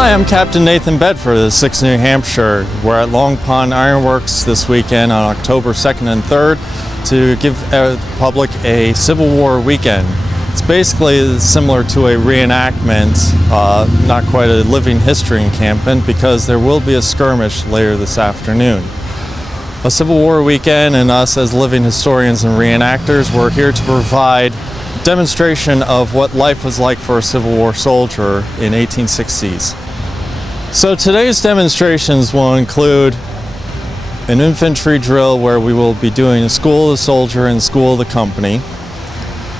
Hi, I'm Captain Nathan Bedford of the 6th New Hampshire. We're at Long Pond Ironworks this weekend on October 2nd and 3rd to give the public a Civil War weekend. It's basically similar to a reenactment, not quite a living history encampment, because there will be a skirmish later this afternoon. A Civil War weekend, and us as living historians and reenactors, we're here to provide a demonstration of what life was like for a Civil War soldier in 1860s. So today's demonstrations will include an infantry drill where we will be doing a School of the Soldier and School of the Company.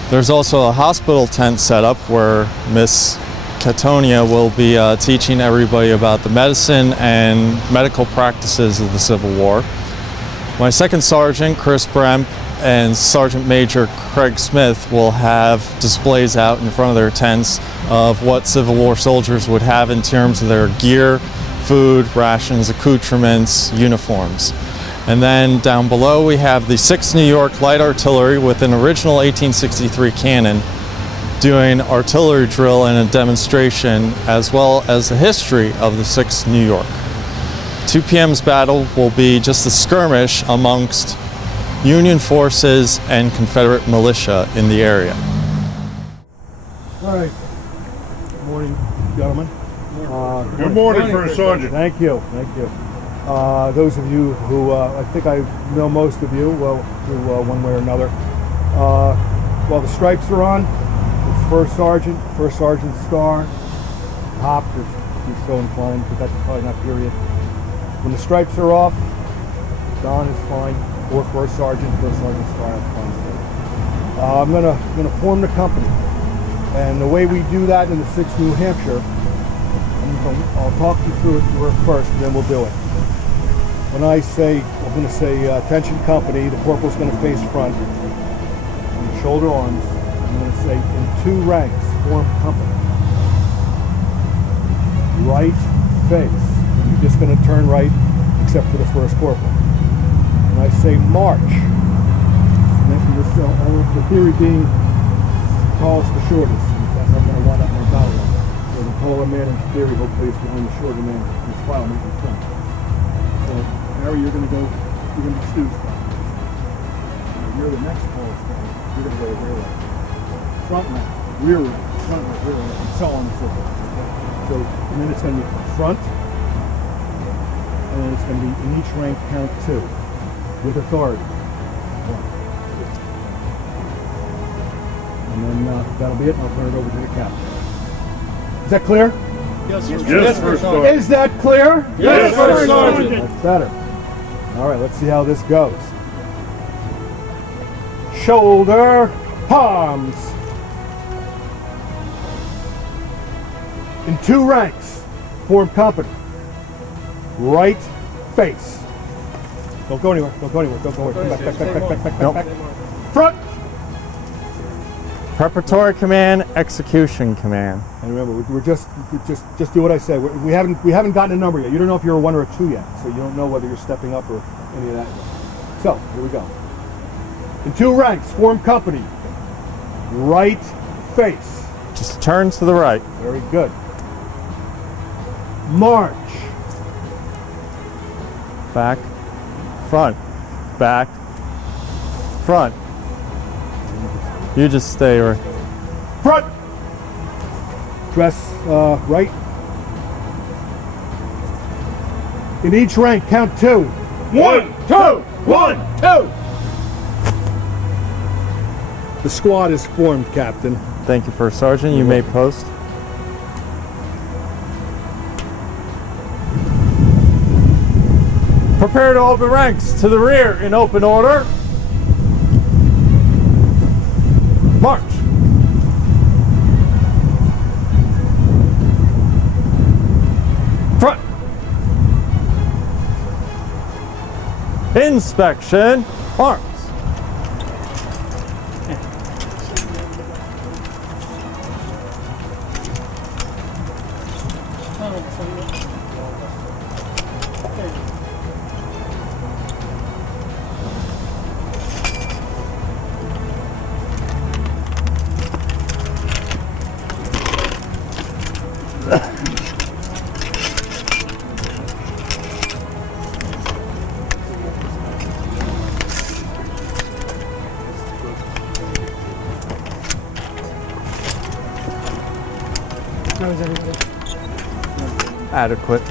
There's also a hospital tent set up where Miss Catona will be teaching everybody about the medicine and medical practices of the Civil War. My second sergeant, Chris Bremp, and Sergeant Major Craig Smith will have displays out in front of their tents of what Civil War soldiers would have in terms of their gear, food, rations, accoutrements, uniforms. And then down below we have the 6th New York Light Artillery with an original 1863 cannon doing artillery drill and a demonstration, as well as the history of the 6th New York. 2 p.m.'s battle will be just a skirmish amongst Union forces and Confederate militia in the area. All right. Good morning, gentlemen. Good morning, First Sergeant. Thank you. Thank you. Those of you who, I think I know most of you, well, through one way or another. Well, the stripes are on. It's First Sergeant star, top if you're so inclined, but that's probably not period. When the stripes are off, Don is fine, or First Sergeant star, that's fine too. I'm gonna form the company, and the way we do that in the 6th New Hampshire, I'll talk you through it first, and then we'll do it. When I say, I'm going to say attention company, the corporal's going to face front, and shoulder arms. I'm going to say in 2 ranks, form company. Right face. And you're just going to turn right, except for the first corporal. When I say march, and then the theory being tallest to shortest. That's how I'm going to wind up my battle line. So the taller man in theory hopefully is behind the shorter man in his file making front. So Harry, you're going to be Stu's spot. You're the next tallest guy. You're going to go rear right. Front right, rear right, front right, rear right, and so on and so forth. So, and then it's going to be front, and then it's going to be in each rank count 2, with authority. 1. And then that'll be it, and I'll turn it over to the captain. Is that clear? Yes, First Sergeant. Is that clear? Yes, First Sergeant. That's better. All right, let's see how this goes. Shoulder, palms. In 2 ranks, form company. Right face. Don't go anywhere. Don't go anywhere. Don't go anywhere. Come back. Front. Preparatory command, execution command. And remember, we're just do what I say. We haven't gotten a number yet. You don't know if you're a 1 or a 2 yet, so you don't know whether you're stepping up or any of that yet. So here we go. In 2 ranks, form company. Right face. Just turn to the right. Very good. March. Back, front, back, front. You just stay right. Front. Dress right. In each rank, count 2. 1, 2, 1, 2. The squad is formed, Captain. Thank you, First Sergeant. You may post. Prepare to open ranks to the rear in open order. March. Front. Inspection. Arms. How is everybody? Adequate.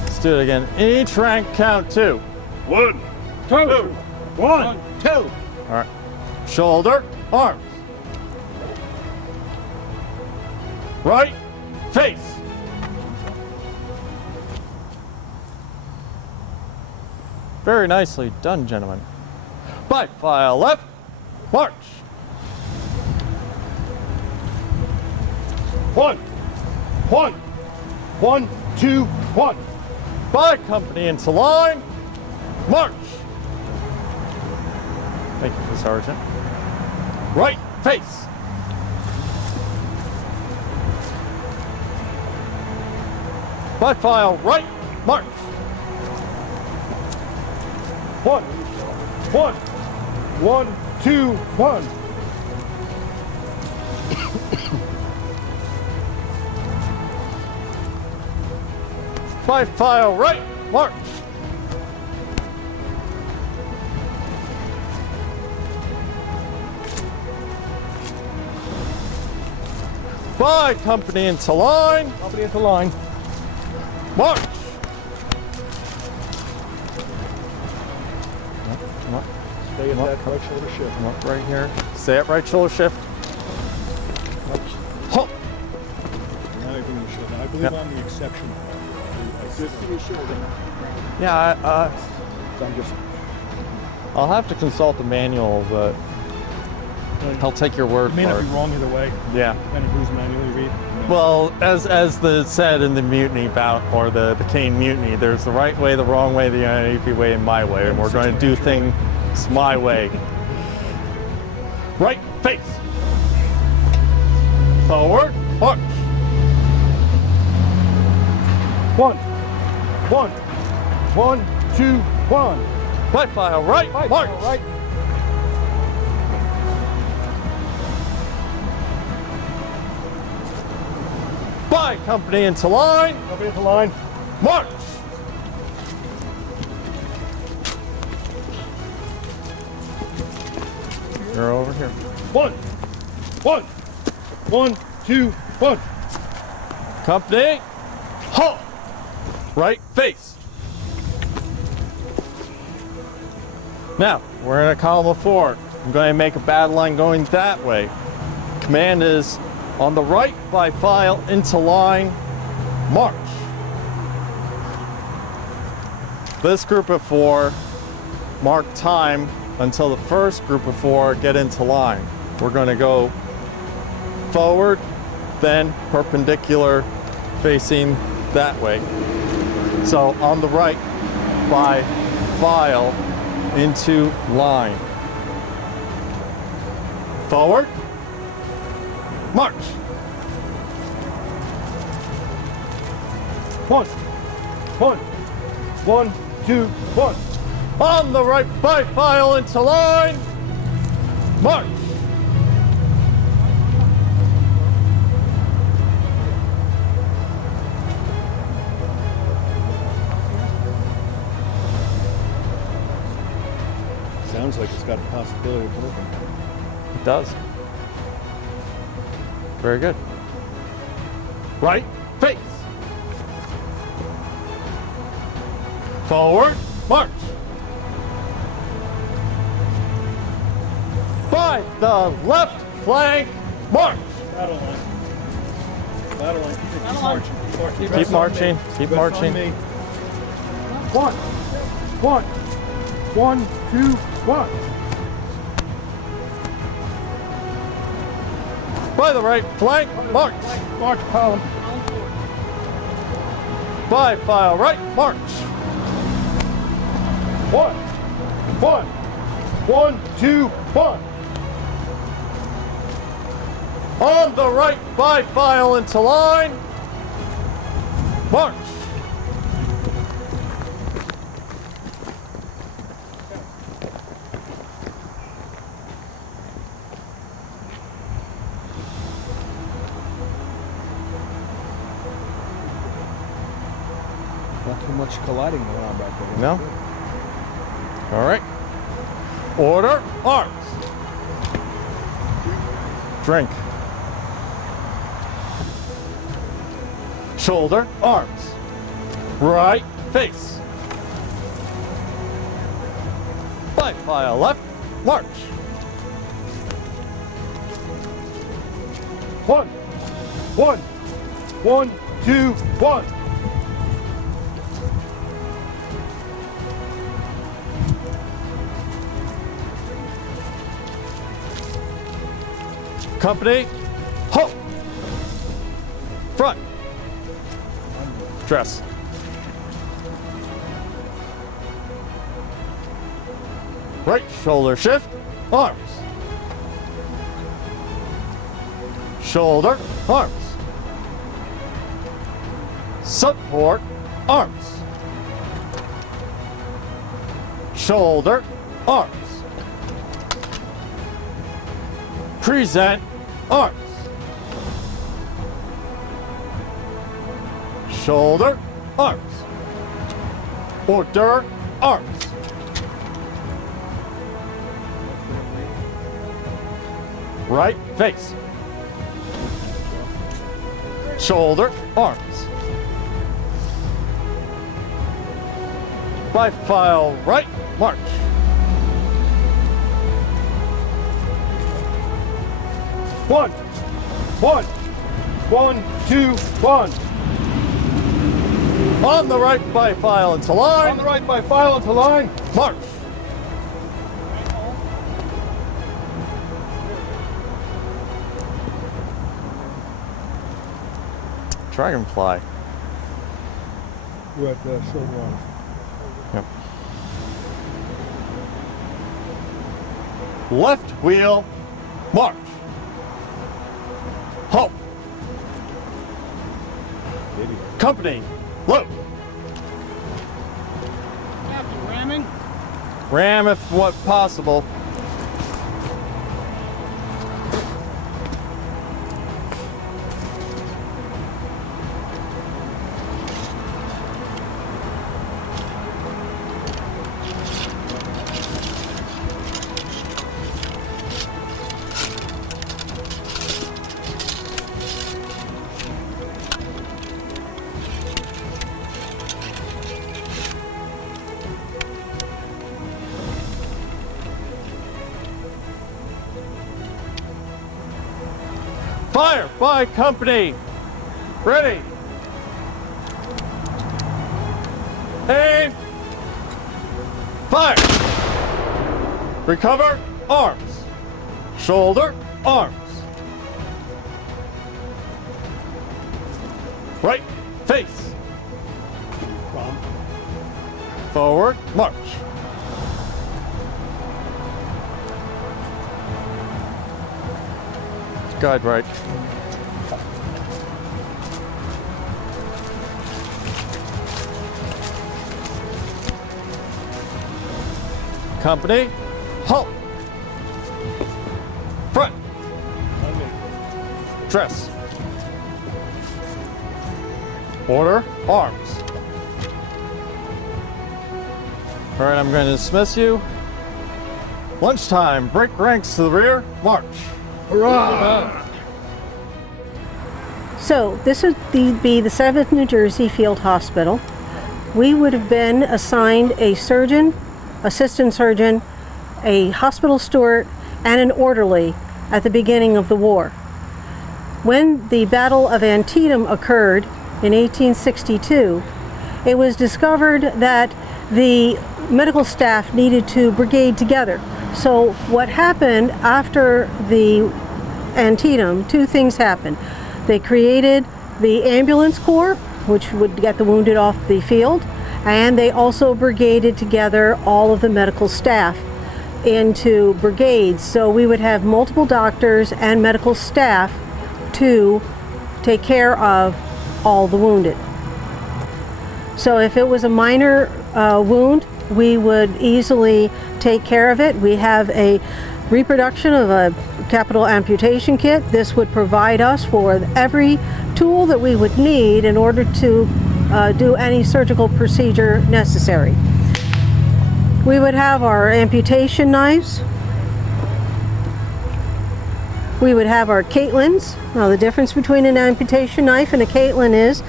Let's do it again. Each rank count 2. 1, 2, 1, 2. All right. Shoulder, arms. Right, face. Very nicely done, gentlemen. By file left, march. 1, 2, 1. By company into line, march. Thank you, Sergeant. Right, face. By file right, march. 1, 2, 1. By file right, march. By company into line, Company into line. march. Come on, Stay at that right shoulder shift. come up right here. Stay at right shoulder shift. Halt. Now you bring your shoulder. I believe Yep. I'm the exception. Just to be sure. Yeah, I'm just. I'll have to consult the manual, but I'll take your word It may for not it. be wrong either way, Yeah. depending whose manual you read. Well, as the said in the mutiny bout, or the Kane mutiny, there's the right way, the wrong way, the NAP way, and my way, and we're going to do things my way. Right face. Forward, march. 1, 2, 1. By file right, march. Right. By company into line, Company into line. march. You're over here. 1, 2, 1. Company, halt. Right face. Now, we're in a column of 4. I'm going to make a battle line going that way. Command is on the right by file into line, march. This group of 4 mark time until the first group of 4 get into line. We're going to go forward, then perpendicular facing that way. So on the right by file into line. Forward, march. 1, 2, 1. On the right by file into line, march. Sounds like it's got a possibility of working. It does. Very good. Right face. Forward, march. By the left flank, march. Battle line. Battle line. Keep marching. Keep marching, keep marching. 1, 2, 1. By the right flank, march. March column. By file right, march. 1, 2, 1. On the right by file into line, march. Not too much colliding going on back there. No? All right. Order, arms. drink. Shoulder, arms. Right face. By file left, march. 1, 1, 1, 2, 1. Company, halt. Front. Dress. Right shoulder shift, arms. Shoulder, arms. Support, arms. Shoulder, arms. Present, arms. Shoulder, arms. Order, arms. Right face. Shoulder, arms. By file right, march. One, 2, 1. On the right by file into line. On the right by file into line. March. Dragonfly. We're at shoulder arms. Yep. Left wheel, march. Halt. Company, load. Captain, ramming. Ram if what possible. Fire by company. Ready. Aim. Fire. Recover, arms. Shoulder, arms. Right face. Forward, march. Guide right. Company, halt. Front. Dress. Order, arms. All right, I'm going to dismiss you. Lunchtime, break ranks to the rear, march. Hurrah! So this would be the 7th New Jersey Field Hospital. We would have been assigned a surgeon, assistant surgeon, a hospital steward, and an orderly at the beginning of the war. When the Battle of Antietam occurred in 1862, it was discovered that the medical staff needed to brigade together. So what happened after the Antietam, two things happened. They created the ambulance corps, which would get the wounded off the field, and they also brigaded together all of the medical staff into brigades. So we would have multiple doctors and medical staff to take care of all the wounded. So if it was a minor wound, we would easily take care of it. We have a reproduction of a capital amputation kit. This would provide us for every tool that we would need in order to do any surgical procedure necessary. We would have our amputation knives. We would have our Caitlins. Now the difference between an amputation knife and a Caitlin is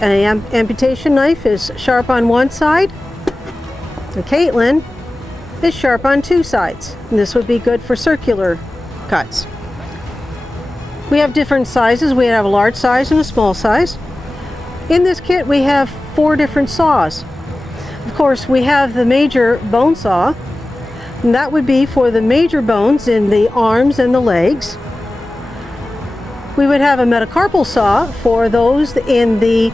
an amputation knife is sharp on one side. The Caitlin is sharp on two sides. And this would be good for circular cuts. We have different sizes. We have a large size and a small size. In this kit we have 4 different saws. Of course, we have the major bone saw, and that would be for the major bones in the arms and the legs. We would have a metacarpal saw for those in the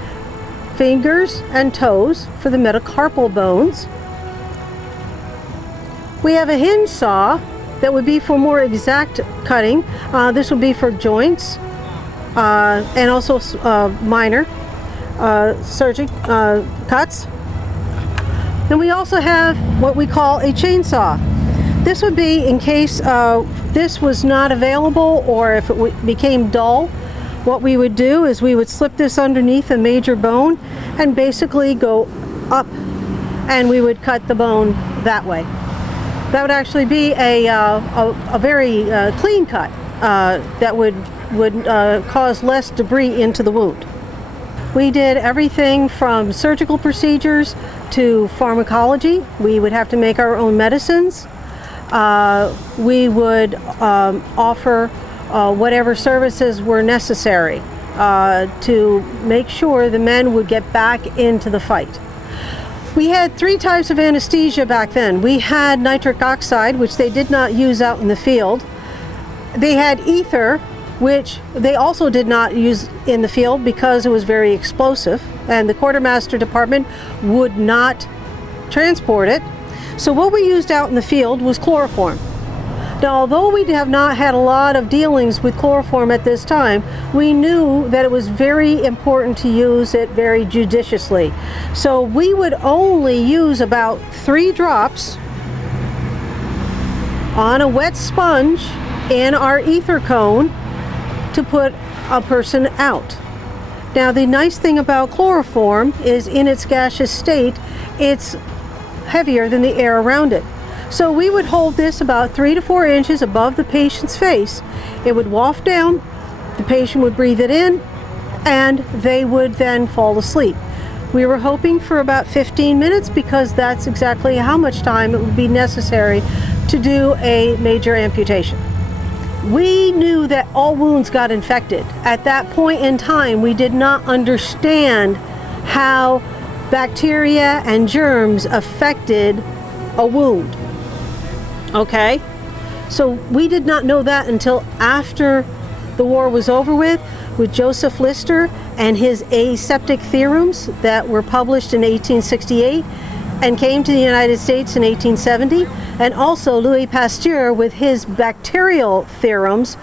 fingers and toes for the metacarpal bones. We have a hinge saw that would be for more exact cutting. This would be for joints and also minor surgery cuts. Then we also have what we call a chainsaw. This would be in case this was not available, or if it became dull, what we would do is we would slip this underneath a major bone and basically go up, and we would cut the bone that way. That would actually be a very clean cut that would cause less debris into the wound. We did everything from surgical procedures to pharmacology. We would have to make our own medicines. We would offer whatever services were necessary to make sure the men would get back into the fight. We had 3 types of anesthesia back then. We had nitric oxide, which they did not use out in the field. They had ether, which they also did not use in the field because it was very explosive, and the quartermaster department would not transport it. So what we used out in the field was chloroform. Now, although we have not had a lot of dealings with chloroform at this time, we knew that it was very important to use it very judiciously. So we would only use about 3 drops on a wet sponge in our ether cone to put a person out. Now, the nice thing about chloroform is in its gaseous state, it's heavier than the air around it. So we would hold this about 3 to 4 inches above the patient's face. It would waft down, the patient would breathe it in, and they would then fall asleep. We were hoping for about 15 minutes because that's exactly how much time it would be necessary to do a major amputation. We knew that all wounds got infected. At that point in time, we did not understand how bacteria and germs affected a wound. Okay? So we did not know that until after the war was over with Joseph Lister and his aseptic theorems that were published in 1868 and came to the United States in 1870, and also Louis Pasteur with his bacterial theorems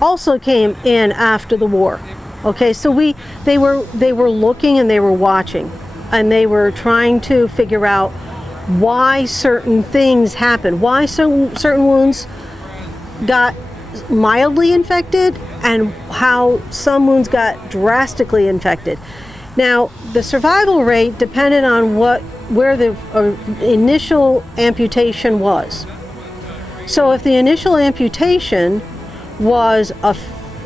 also came in after the war. Okay, so they were looking and they were watching, and they were trying to figure out why certain things happened, why certain wounds got mildly infected and how some wounds got drastically infected. Now, the survival rate depended on where the initial amputation was. So if the initial amputation was a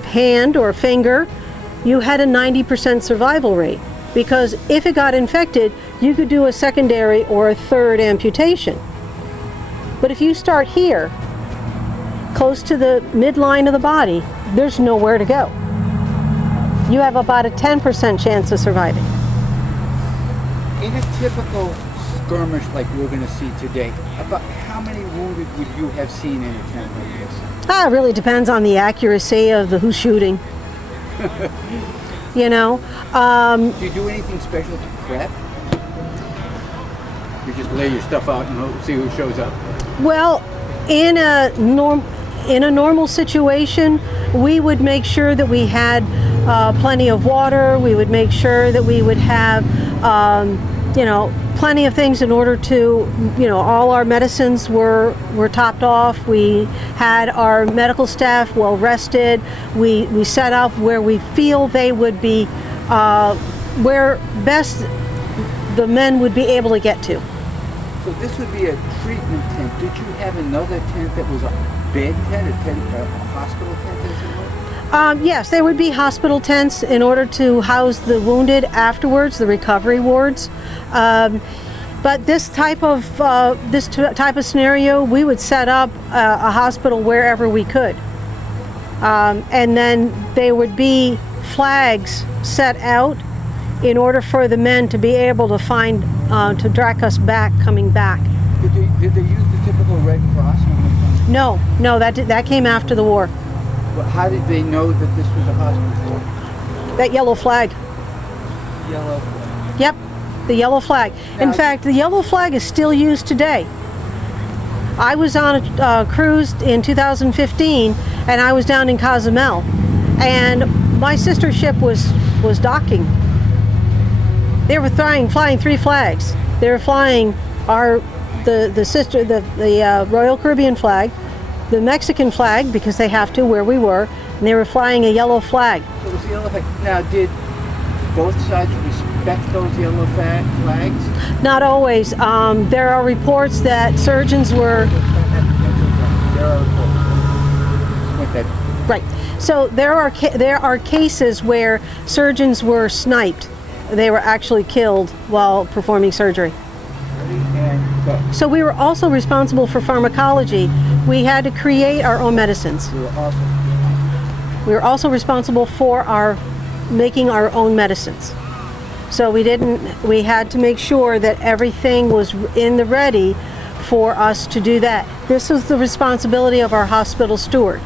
hand or a finger, you had a 90% survival rate, because if it got infected, you could do a secondary or a third amputation. But if you start here, close to the midline of the body, there's nowhere to go. You have about a 10% chance of surviving. In a typical skirmish like we're going to see today, about how many wounded would you have seen in a tent like this? It really depends on the accuracy of who's shooting. You know. Do you do anything special to prep? You just lay your stuff out and see who shows up? Well, in a normal situation, we would make sure that we had plenty of water. We would make sure that we would have plenty of things in order to, all our medicines were topped off. We had our medical staff well rested. We set up where we feel they would be, where best the men would be able to get to. So this would be a treatment tent. Did you have another tent that was a bed tent, a hospital tent, as it were? Yes, there would be hospital tents in order to house the wounded afterwards, the recovery wards. But this type of scenario, we would set up a hospital wherever we could, and then there would be flags set out in order for the men to be able to find to track us back, coming back. Did they use the typical Red Cross when they come? No, that came after the war. But how did they know that this was a hospital? That yellow flag. Yellow flag. Yep, the yellow flag. In fact, the yellow flag is still used today. I was on a cruise in 2015, and I was down in Cozumel, and my sister ship was docking. They were flying 3 flags. They were flying the Royal Caribbean flag, the Mexican flag, because they have to where we were, and they were flying a yellow flag. So it was the yellow flag. Now, did both sides respect those yellow flags? Not always. There are reports that surgeons were... There are reports. Right. So there are cases where surgeons were sniped. They were actually killed while performing surgery. So we were also responsible for pharmacology. We had to create our own medicines. We were also responsible for making our own medicines. So we had to make sure that everything was in the ready for us to do that. This was the responsibility of our hospital steward.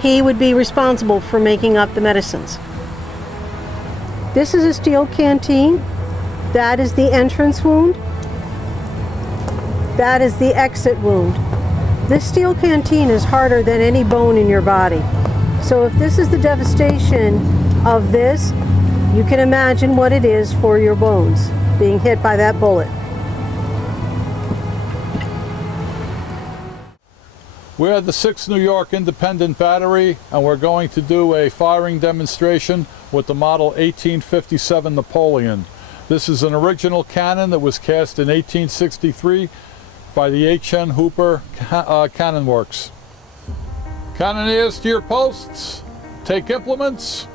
He would be responsible for making up the medicines. This is a steel canteen. That is the entrance wound. That is the exit wound. This steel canteen is harder than any bone in your body. So if this is the devastation of this, you can imagine what it is for your bones being hit by that bullet. We're at the 6th New York Independent Battery, and we're going to do a firing demonstration with the model 1857 Napoleon. This is an original cannon that was cast in 1863 by the H.N. Hooper Cannon Works. Cannoneers to your posts, take implements.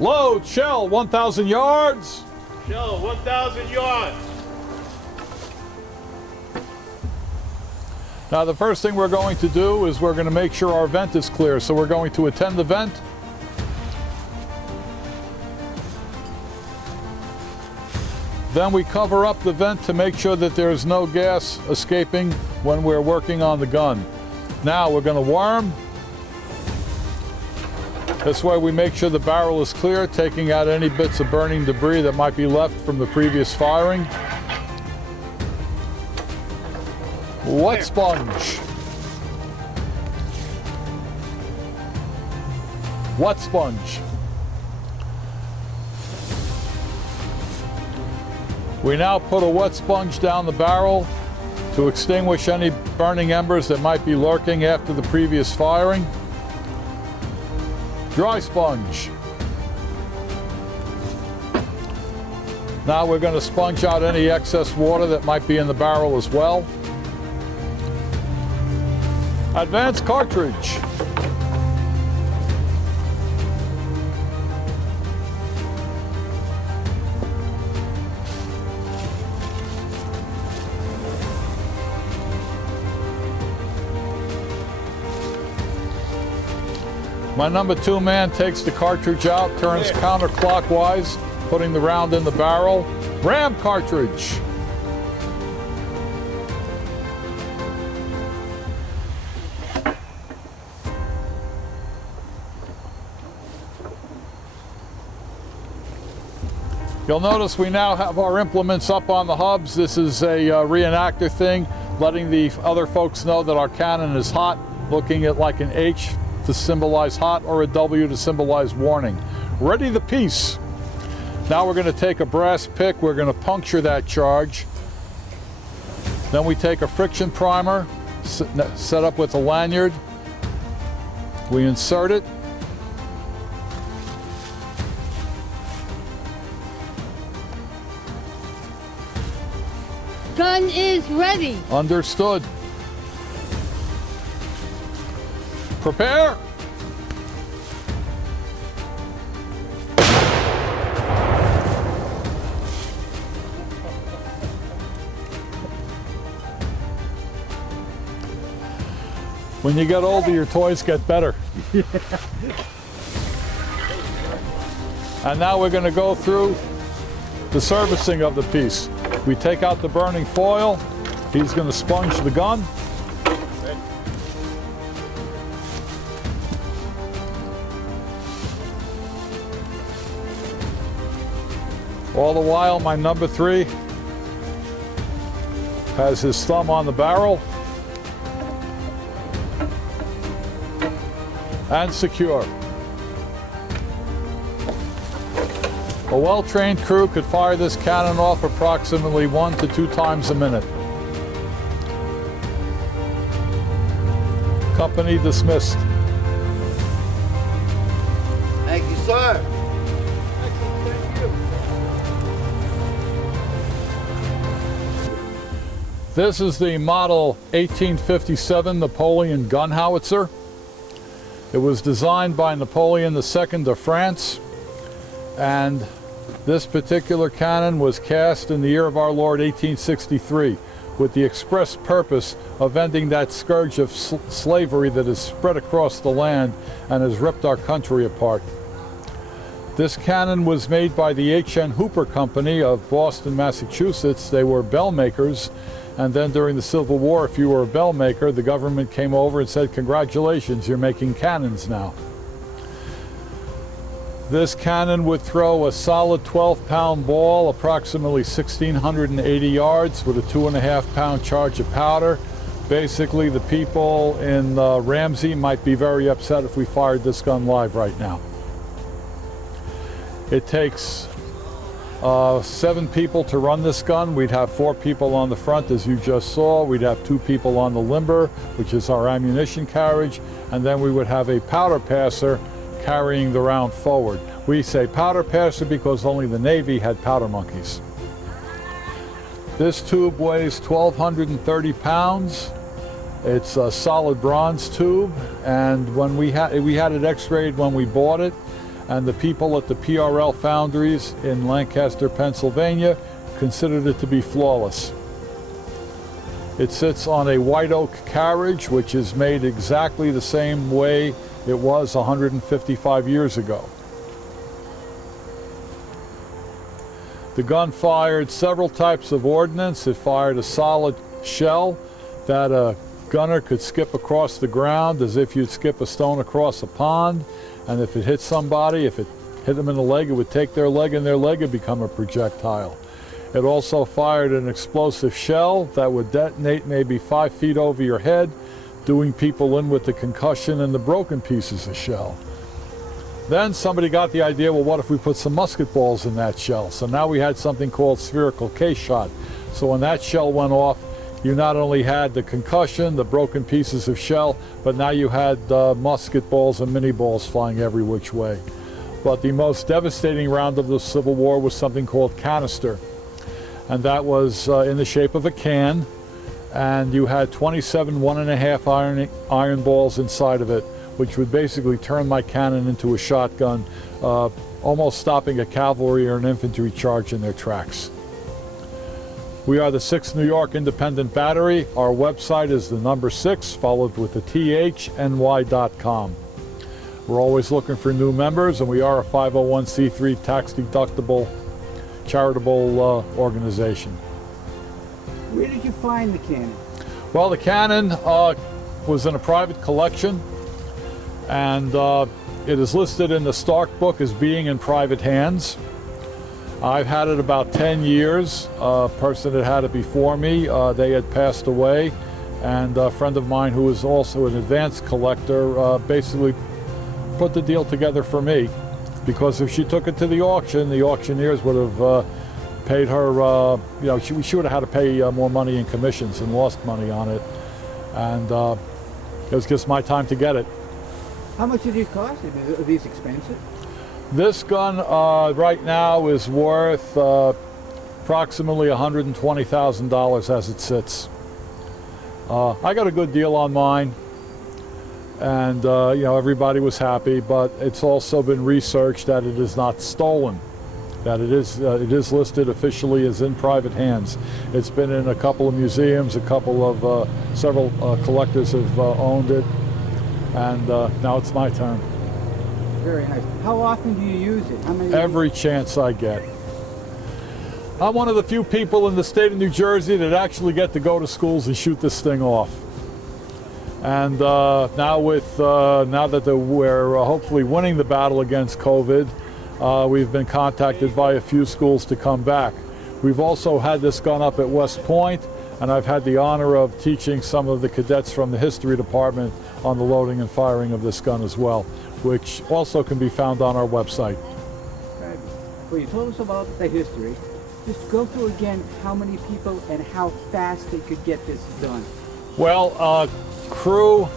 Load shell 1,000 yards. Shell 1,000 yards. Now the first thing we're going to do is we're going to make sure our vent is clear. So we're going to attend the vent. Then we cover up the vent to make sure that there's no gas escaping when we're working on the gun. Now we're going to worm. This way we make sure the barrel is clear, taking out any bits of burning debris that might be left from the previous firing. Wet sponge. Wet sponge. We now put a wet sponge down the barrel to extinguish any burning embers that might be lurking after the previous firing. Dry sponge. Now we're going to sponge out any excess water that might be in the barrel as well. Advanced cartridge. My number 2 man takes the cartridge out, turns counterclockwise, putting the round in the barrel. Ram cartridge. You'll notice we now have our implements up on the hubs. This is a reenactor thing, letting the other folks know that our cannon is hot, looking at like an H to symbolize hot or a W to symbolize warning. Ready the piece. Now we're going to take a brass pick, we're going to puncture that charge. Then we take a friction primer, set up with a lanyard. We insert it. gun is ready. Understood. Prepare. When you get older, your toys get better. And now we're going to go through the servicing of the piece. We take out the burning foil. He's going to sponge the gun. All the while, my number 3 has his thumb on the barrel and secure. A well-trained crew could fire this cannon off approximately 1 to 2 times a minute. Company dismissed. Thank you, sir. This is the model 1857 Napoleon gun howitzer. It was designed by Napoleon II of France, and this particular cannon was cast in the year of our Lord 1863 with the express purpose of ending that scourge of slavery that has spread across the land and has ripped our country apart. This cannon was made by the H.N. Hooper Company of Boston, Massachusetts. They were bell makers, and then during the Civil War, if you were a bell maker, the government came over and said, "Congratulations, you're making cannons now." This cannon would throw a solid 12-pound ball, approximately 1,680 yards, with a 2.5-pound charge of powder. Basically, the people in Ramsey might be very upset if we fired this gun live right now. It takes 7 people to run this gun. We'd have 4 people on the front, as you just saw. We'd have 2 people on the limber, which is our ammunition carriage, and then we would have a powder passer carrying the round forward. We say powder passer because only the Navy had powder monkeys. This tube weighs 1,230 pounds. It's a solid bronze tube, and when we had it x-rayed when we bought it, and the people at the PRL foundries in Lancaster, Pennsylvania, considered it to be flawless. It sits on a white oak carriage, which is made exactly the same way it was 155 years ago. The gun fired several types of ordnance. It fired a solid shell that a gunner could skip across the ground as if you'd skip a stone across a pond. And if it hit somebody, if it hit them in the leg, it would take their leg, and their leg would become a projectile. It also fired an explosive shell that would detonate maybe 5 feet over your head, doing people in with the concussion and the broken pieces of shell. Then somebody got the idea, well, what if we put some musket balls in that shell? So now we had something called spherical case shot. So when that shell went off, you not only had the concussion, the broken pieces of shell, but now you had musket balls and mini balls flying every which way. But the most devastating round of the Civil War was something called canister. And that was in the shape of a can, and you had 27 1.5 iron balls inside of it, which would basically turn my cannon into a shotgun, almost stopping a cavalry or an infantry charge in their tracks. We are the 6th New York Independent Battery. Our website is the number 6, followed with the thny.com. We're always looking for new members, and we are a 501c3 tax-deductible charitable organization. Where did you find the cannon? Well, the cannon was in a private collection, and it is listed in the Stark book as being in private hands. I've had it about 10 years. A person that had it before me, they had passed away, and a friend of mine who is also an advanced collector basically put the deal together for me, because if she took it to the auctioneers would have paid her, she would have had to pay more money in commissions and lost money on it, and it was just my time to get it. How much did it cost? Are these expensive? This gun right now is worth approximately $120,000 as it sits. I got a good deal on mine, and you know, everybody was happy, but it's also been researched that it is not stolen, that it is listed officially as in private hands. It's been in a couple of museums, several collectors have owned it, and now it's my turn. Very nice. How often do you use it? How many? Every chance I get. I'm one of the few people in the state of New Jersey that actually get to go to schools and shoot this thing off. And now that we're hopefully winning the battle against COVID, we've been contacted by a few schools to come back. We've also had this gun up at West Point, and I've had the honor of teaching some of the cadets from the history department on the loading and firing of this gun as well, which also can be found on our website. Well, you told us about the history. Just go through again how many people and how fast they could get this done. Well, crew,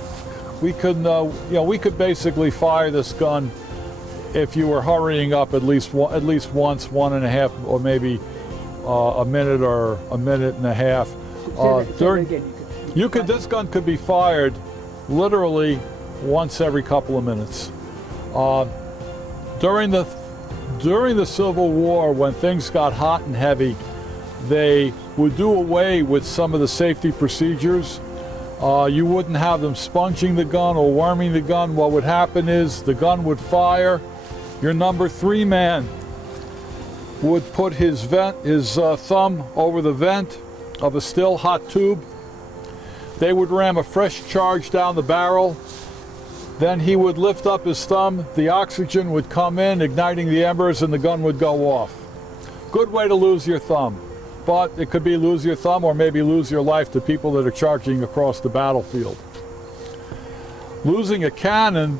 we could basically fire this gun if you were hurrying up at least once, 1.5, or maybe a minute or a minute and a half. This gun could be fired literally once every couple of minutes. During the Civil War, when things got hot and heavy, they would do away with some of the safety procedures. You wouldn't have them sponging the gun or worming the gun. What would happen is the gun would fire. Your number 3 man would put his thumb over the vent of a still hot tube. They would ram a fresh charge down the barrel. Then he would lift up his thumb, the oxygen would come in, igniting the embers, and the gun would go off. Good way to lose your thumb. But it could be lose your thumb or maybe lose your life to people that are charging across the battlefield. Losing a cannon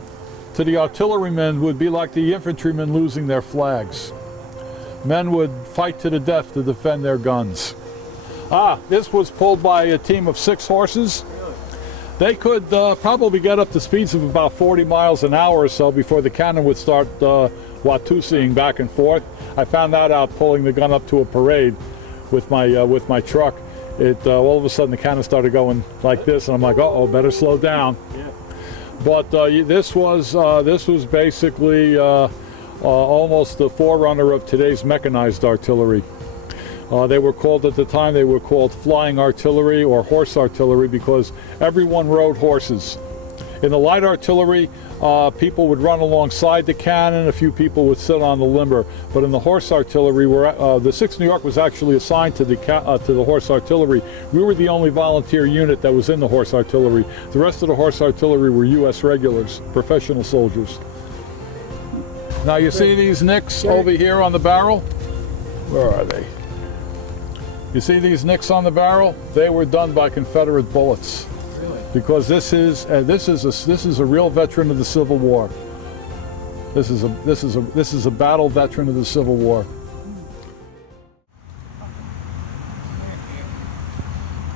to the artillerymen would be like the infantrymen losing their flags. Men would fight to the death to defend their guns. This was pulled by a team of 6 horses. They could probably get up to speeds of about 40 miles an hour or so before the cannon would start Watusiing back and forth. I found that out pulling the gun up to a parade with my truck. All of a sudden the cannon started going like this, and I'm like, uh-oh, better slow down. Yeah. But this was basically almost the forerunner of today's mechanized artillery. They were called, at the time, they were called flying artillery or horse artillery because everyone rode horses. In the light artillery, people would run alongside the cannon, a few people would sit on the limber. But in the horse artillery, the 6th New York was actually assigned to the horse artillery. We were the only volunteer unit that was in the horse artillery. The rest of the horse artillery were U.S. regulars, professional soldiers. Now you see these nicks over here on the barrel? Where are they? You see these nicks on the barrel? They were done by Confederate bullets. Really? Because this is a real veteran of the Civil War. This is a battle veteran of the Civil War.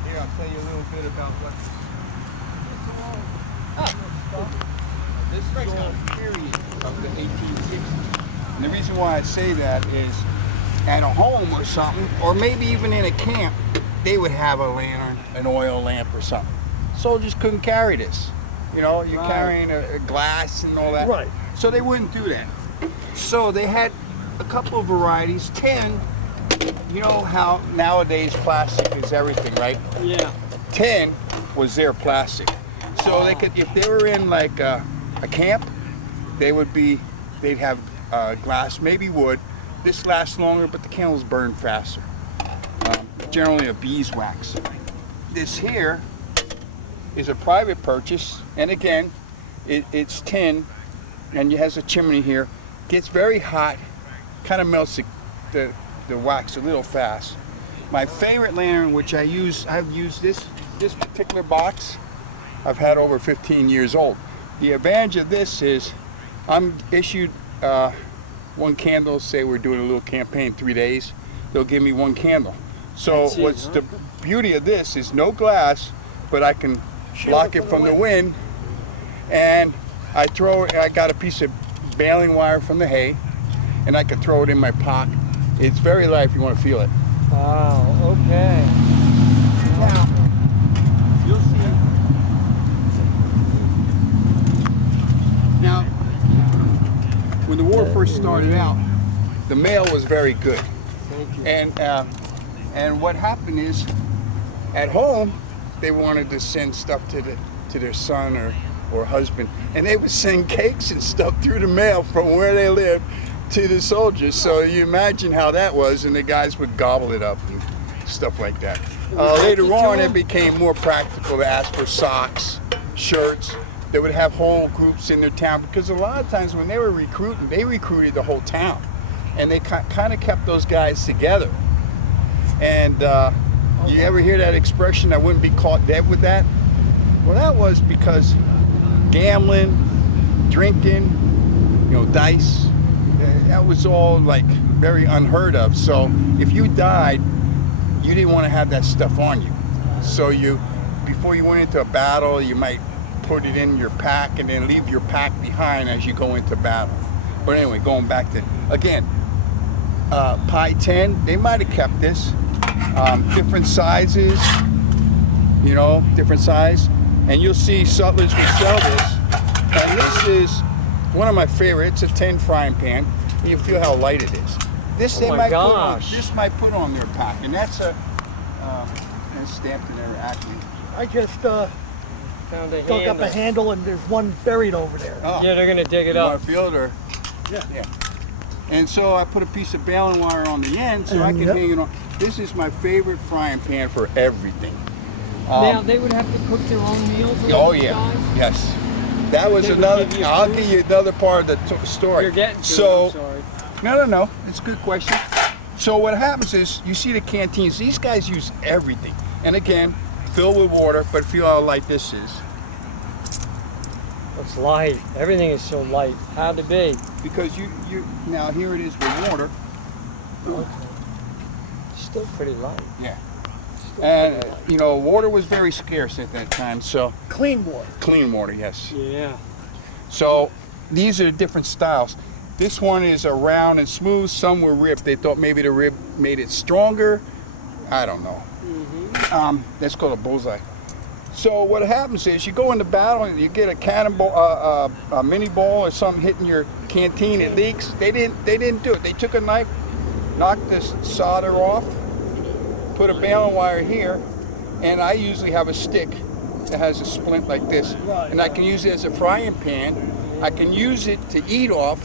Here, I'll tell you a little bit about what this is all period of the 1860s. And the reason why I say that is, at a home or something, or maybe even in a camp, they would have a lantern, an oil lamp or something. Soldiers couldn't carry this. You know, you're carrying a glass and all that. Right. So they wouldn't do that. So they had a couple of varieties. Tin, you know how nowadays plastic is everything, right? Yeah. Tin was their plastic. So they could, if they were in like a camp, they'd have glass, maybe wood. This lasts longer, but the candles burn faster. Generally a beeswax. This here is a private purchase, and again, it's tin, and it has a chimney here. Gets very hot, kind of melts the wax a little fast. My favorite lantern, which I've used this particular box, I've had over 15 years old. The advantage of this is I'm issued one candle. Say we're doing a little campaign, 3 days, they'll give me one candle. So the beauty of this is no glass, but I can block it from the wind, and I got a piece of baling wire from the hay, and I can throw it in my pocket. It's very light if you want to feel it. Wow, okay. Now, you'll see. Now, when the war first started out, the mail was very good. Thank you. And what happened is, at home, they wanted to send stuff to their son or husband, and they would send cakes and stuff through the mail from where they lived to the soldiers. So you imagine how that was, and the guys would gobble it up and stuff like that. Later on, it became more practical to ask for socks, shirts. They would have whole groups in their town, because a lot of times when they were recruiting, they recruited the whole town, and they kind of kept those guys together. And you ever hear that expression, "I wouldn't be caught dead with that"? Well, that was because gambling, drinking, dice, that was all like very unheard of. So if you died, you didn't want to have that stuff on you. So before you went into a battle, you might put it in your pack and then leave your pack behind as you go into battle. But anyway, going back to, again, Pi 10, they might have kept this. Different sizes, different size. And you'll see sutlers would sell this. And this is one of my favorites. It's a 10 frying pan. You feel how light it is. This they might put on their pack, and that's a it's stamped in there actually. I just Found a dug up a handle and there's one buried over there. Oh, Yeah, they're gonna dig it you up. want to feel it, or Yeah. And so I put a piece of baling wire on the end so I can Yep. hang it on. This is my favorite frying pan for everything. Now they would have to cook their own meals. Oh these yeah, guys? yes. That was They would another. give you I'll food? give you another part of the story. You're getting to so. it, I'm sorry. No. It's a good question. So what happens is, you see the canteens. These guys use everything, and again, filled with water. But feel how light this is. It's light. Everything is so light. How'd it be? Because you now here it is with water. Still pretty light. Yeah. And water was very scarce at that time. So Clean water. clean water, yes. Yeah. So these are different styles. This one is a round and smooth. Some were ribbed. They thought maybe the rib made it stronger. I don't know. That's called a bullseye. So what happens is, you go into battle and you get a cannonball, a mini ball or something hitting your canteen. It leaks. They didn't do it. They took a knife, knocked this solder off, put a baling wire here, and I usually have a stick that has a splint like this, and I can use it as a frying pan. I can use it to eat off,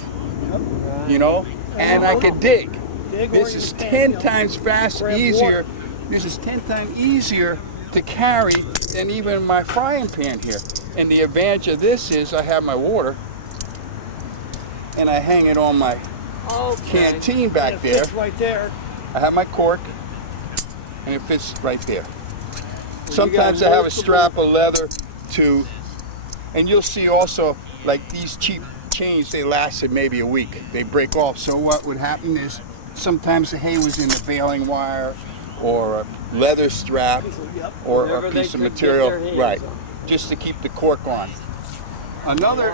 and I can dig. This is 10 times faster, easier. This is 10 times easier to carry than even my frying pan here. And the advantage of this is I have my water, and I hang it on my canteen back there. It's right there. I have my cork, and it fits right there. Sometimes I have a strap of leather too, and you'll see also, like these cheap chains, they lasted maybe a week. They break off. So what would happen is, sometimes the hay was in the baling wire, or a leather strap, or Whatever a they piece of could get material, their hands right, on. just to keep the cork on. Another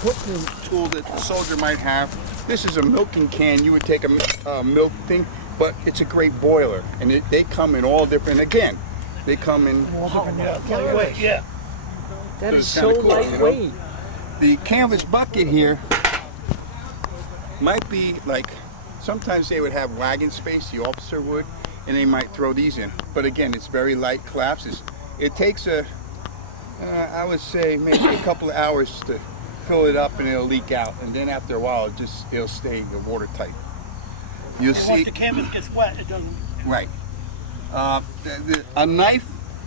cooking tool that the soldier might have, this is a milking can. You would take a milk thing, but it's a great boiler, and they come in all different, again, they come in, Lightweight, yeah. That So is it's so kinda cool, lightweight. The canvas bucket here might be like, sometimes they would have wagon space, the officer would, and they might throw these in. But again, it's very light, collapses. It takes I would say maybe a couple of hours to fill it up, and it'll leak out. And then after a while, it'll stay watertight. You'll And see. once the canvas gets wet, it doesn't. Right. A knife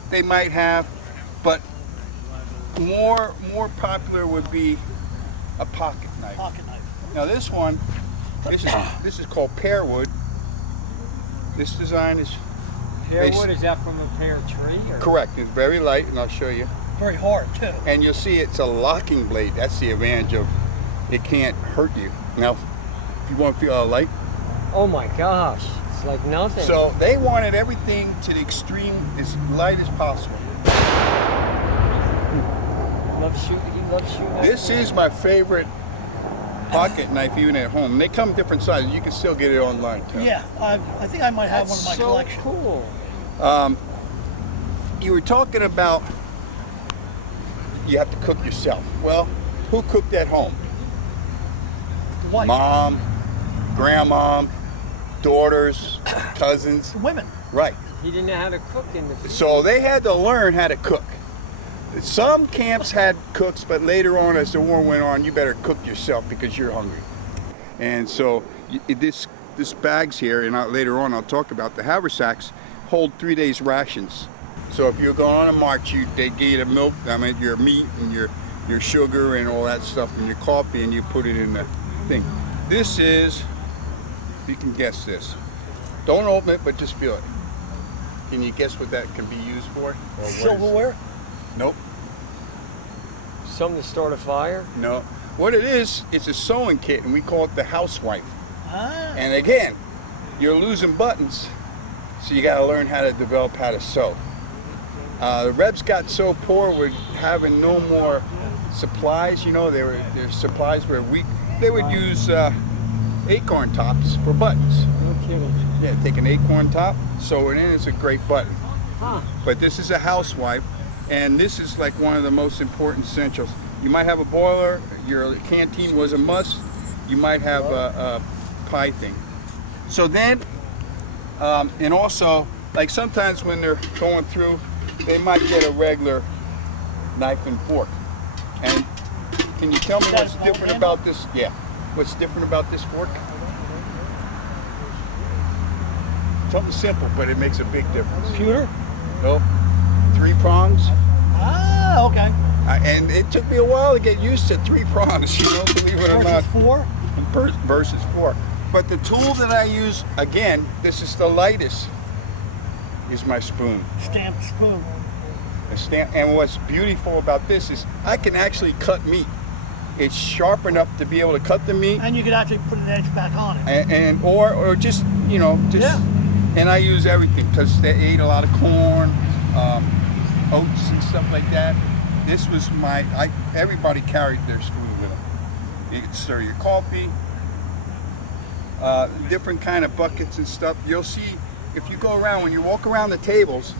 they might have, but more popular would be a pocket knife. Pocket knife. Now this one, this is called pear wood. This design is Pear wood, is that from a pear tree? Or? correct. It's very light, and I'll show you. Very hard too. And you'll see it's a locking blade. That's the advantage of it, can't hurt you. Now, if you want to feel how light. Oh my gosh, it's like nothing. So they wanted everything to the extreme, as light as possible. He loves shooting. This is my favorite pocket knife even at home. They come different sizes. You can still get it online too. Yeah, I think I might have one in my so collection. cool. You were talking about you have to cook yourself. Well, who cooked at home? The wife, Mom, grandma, daughters, cousins. the women. Right. He didn't know how to cook in the field. So they had to learn how to cook. Some camps had cooks, but later on, as the war went on, you better cook yourself because you're hungry. And so this bags here, and later on I'll talk about the haversacks, hold 3 days rations. So if you're going on a march, they gave you the milk, your meat and your sugar and all that stuff and your coffee, and you put it in the thing. This is, you can guess this. Don't open it, but just feel it. Can you guess what that can be used for? Or what is- Silverware. Nope. Something to start a fire? No. What it is, it's a sewing kit, and we call it the housewife. Ah. And again, you're losing buttons, so you got to learn how to develop how to sew. The Rebs got so poor with having no more supplies. You know, their supplies were weak. They would use acorn tops for buttons. No kidding. Yeah, take an acorn top, sew it in. It's a great button. Huh. But this is a housewife, and this is like one of the most important essentials. You might have a boiler, your canteen was a must, you might have a pie thing. So then, and also, like sometimes when they're going through, they might get a regular knife and fork. And can you tell me what's different about this? Yeah, what's different about this fork? Something simple, but it makes a big difference. Computer. Nope. 3 prongs. Ah, okay. And it took me a while to get used to 3 prongs, you know, believe it or not. Versus 4. Versus 4. But the tool that I use, again, this is the lightest, is my spoon. Stamped spoon. And what's beautiful about this is I can actually cut meat. It's sharp enough to be able to cut the meat. And you could actually put an edge back on it. Or just, you know, just. Yeah. And I use everything because they ate a lot of corn, oats and stuff like that. This was everybody carried their spoon with them. You could stir your coffee, different kind of buckets and stuff. You'll see, if you go around, when you walk around the tables,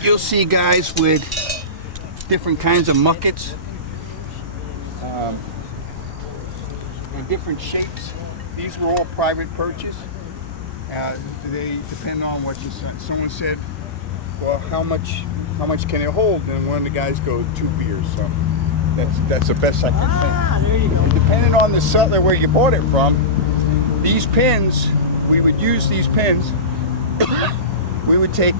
you'll see guys with different kinds of muckets, in different shapes. These were all private purchase. They depend on what you said. Someone said, well, how much can it hold? And one of the guys goes, 2 beers. So that's the best I can think. Ah, there you go. Depending on the settler where you bought it from, these pins, we would use these pins. We would take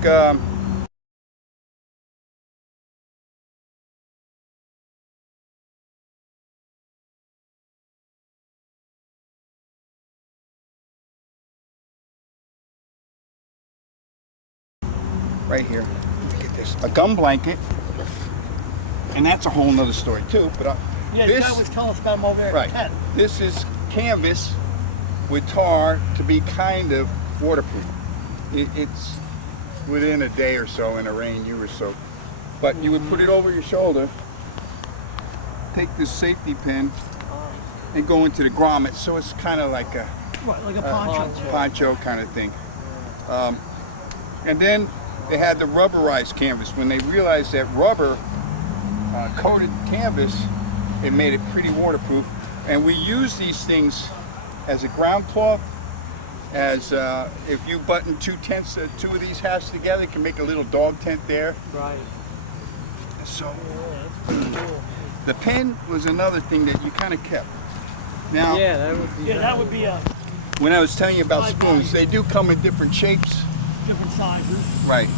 right here. Look at this. A gum blanket. And that's a whole nother story too. But Yeah, the guy was telling us about them over there. right. At 10. This is canvas with tar to be kind of waterproof. It's within a day or so in the rain you were soaked. But you would put it over your shoulder, take this safety pin, and go into the grommet. So it's kind of like a Right, like a poncho. poncho kind of thing. And then they had the rubberized canvas. When they realized that rubber coated canvas, it made it pretty waterproof. And we use these things as a ground cloth. As if you button 2 tents, 2 of these halves together, you can make a little dog tent there. Right. So the pin was another thing that you kind of kept. Now, Yeah, that would be. Yeah, that would be a when I was telling you about spoons, they do come in different shapes. different sizes. Right.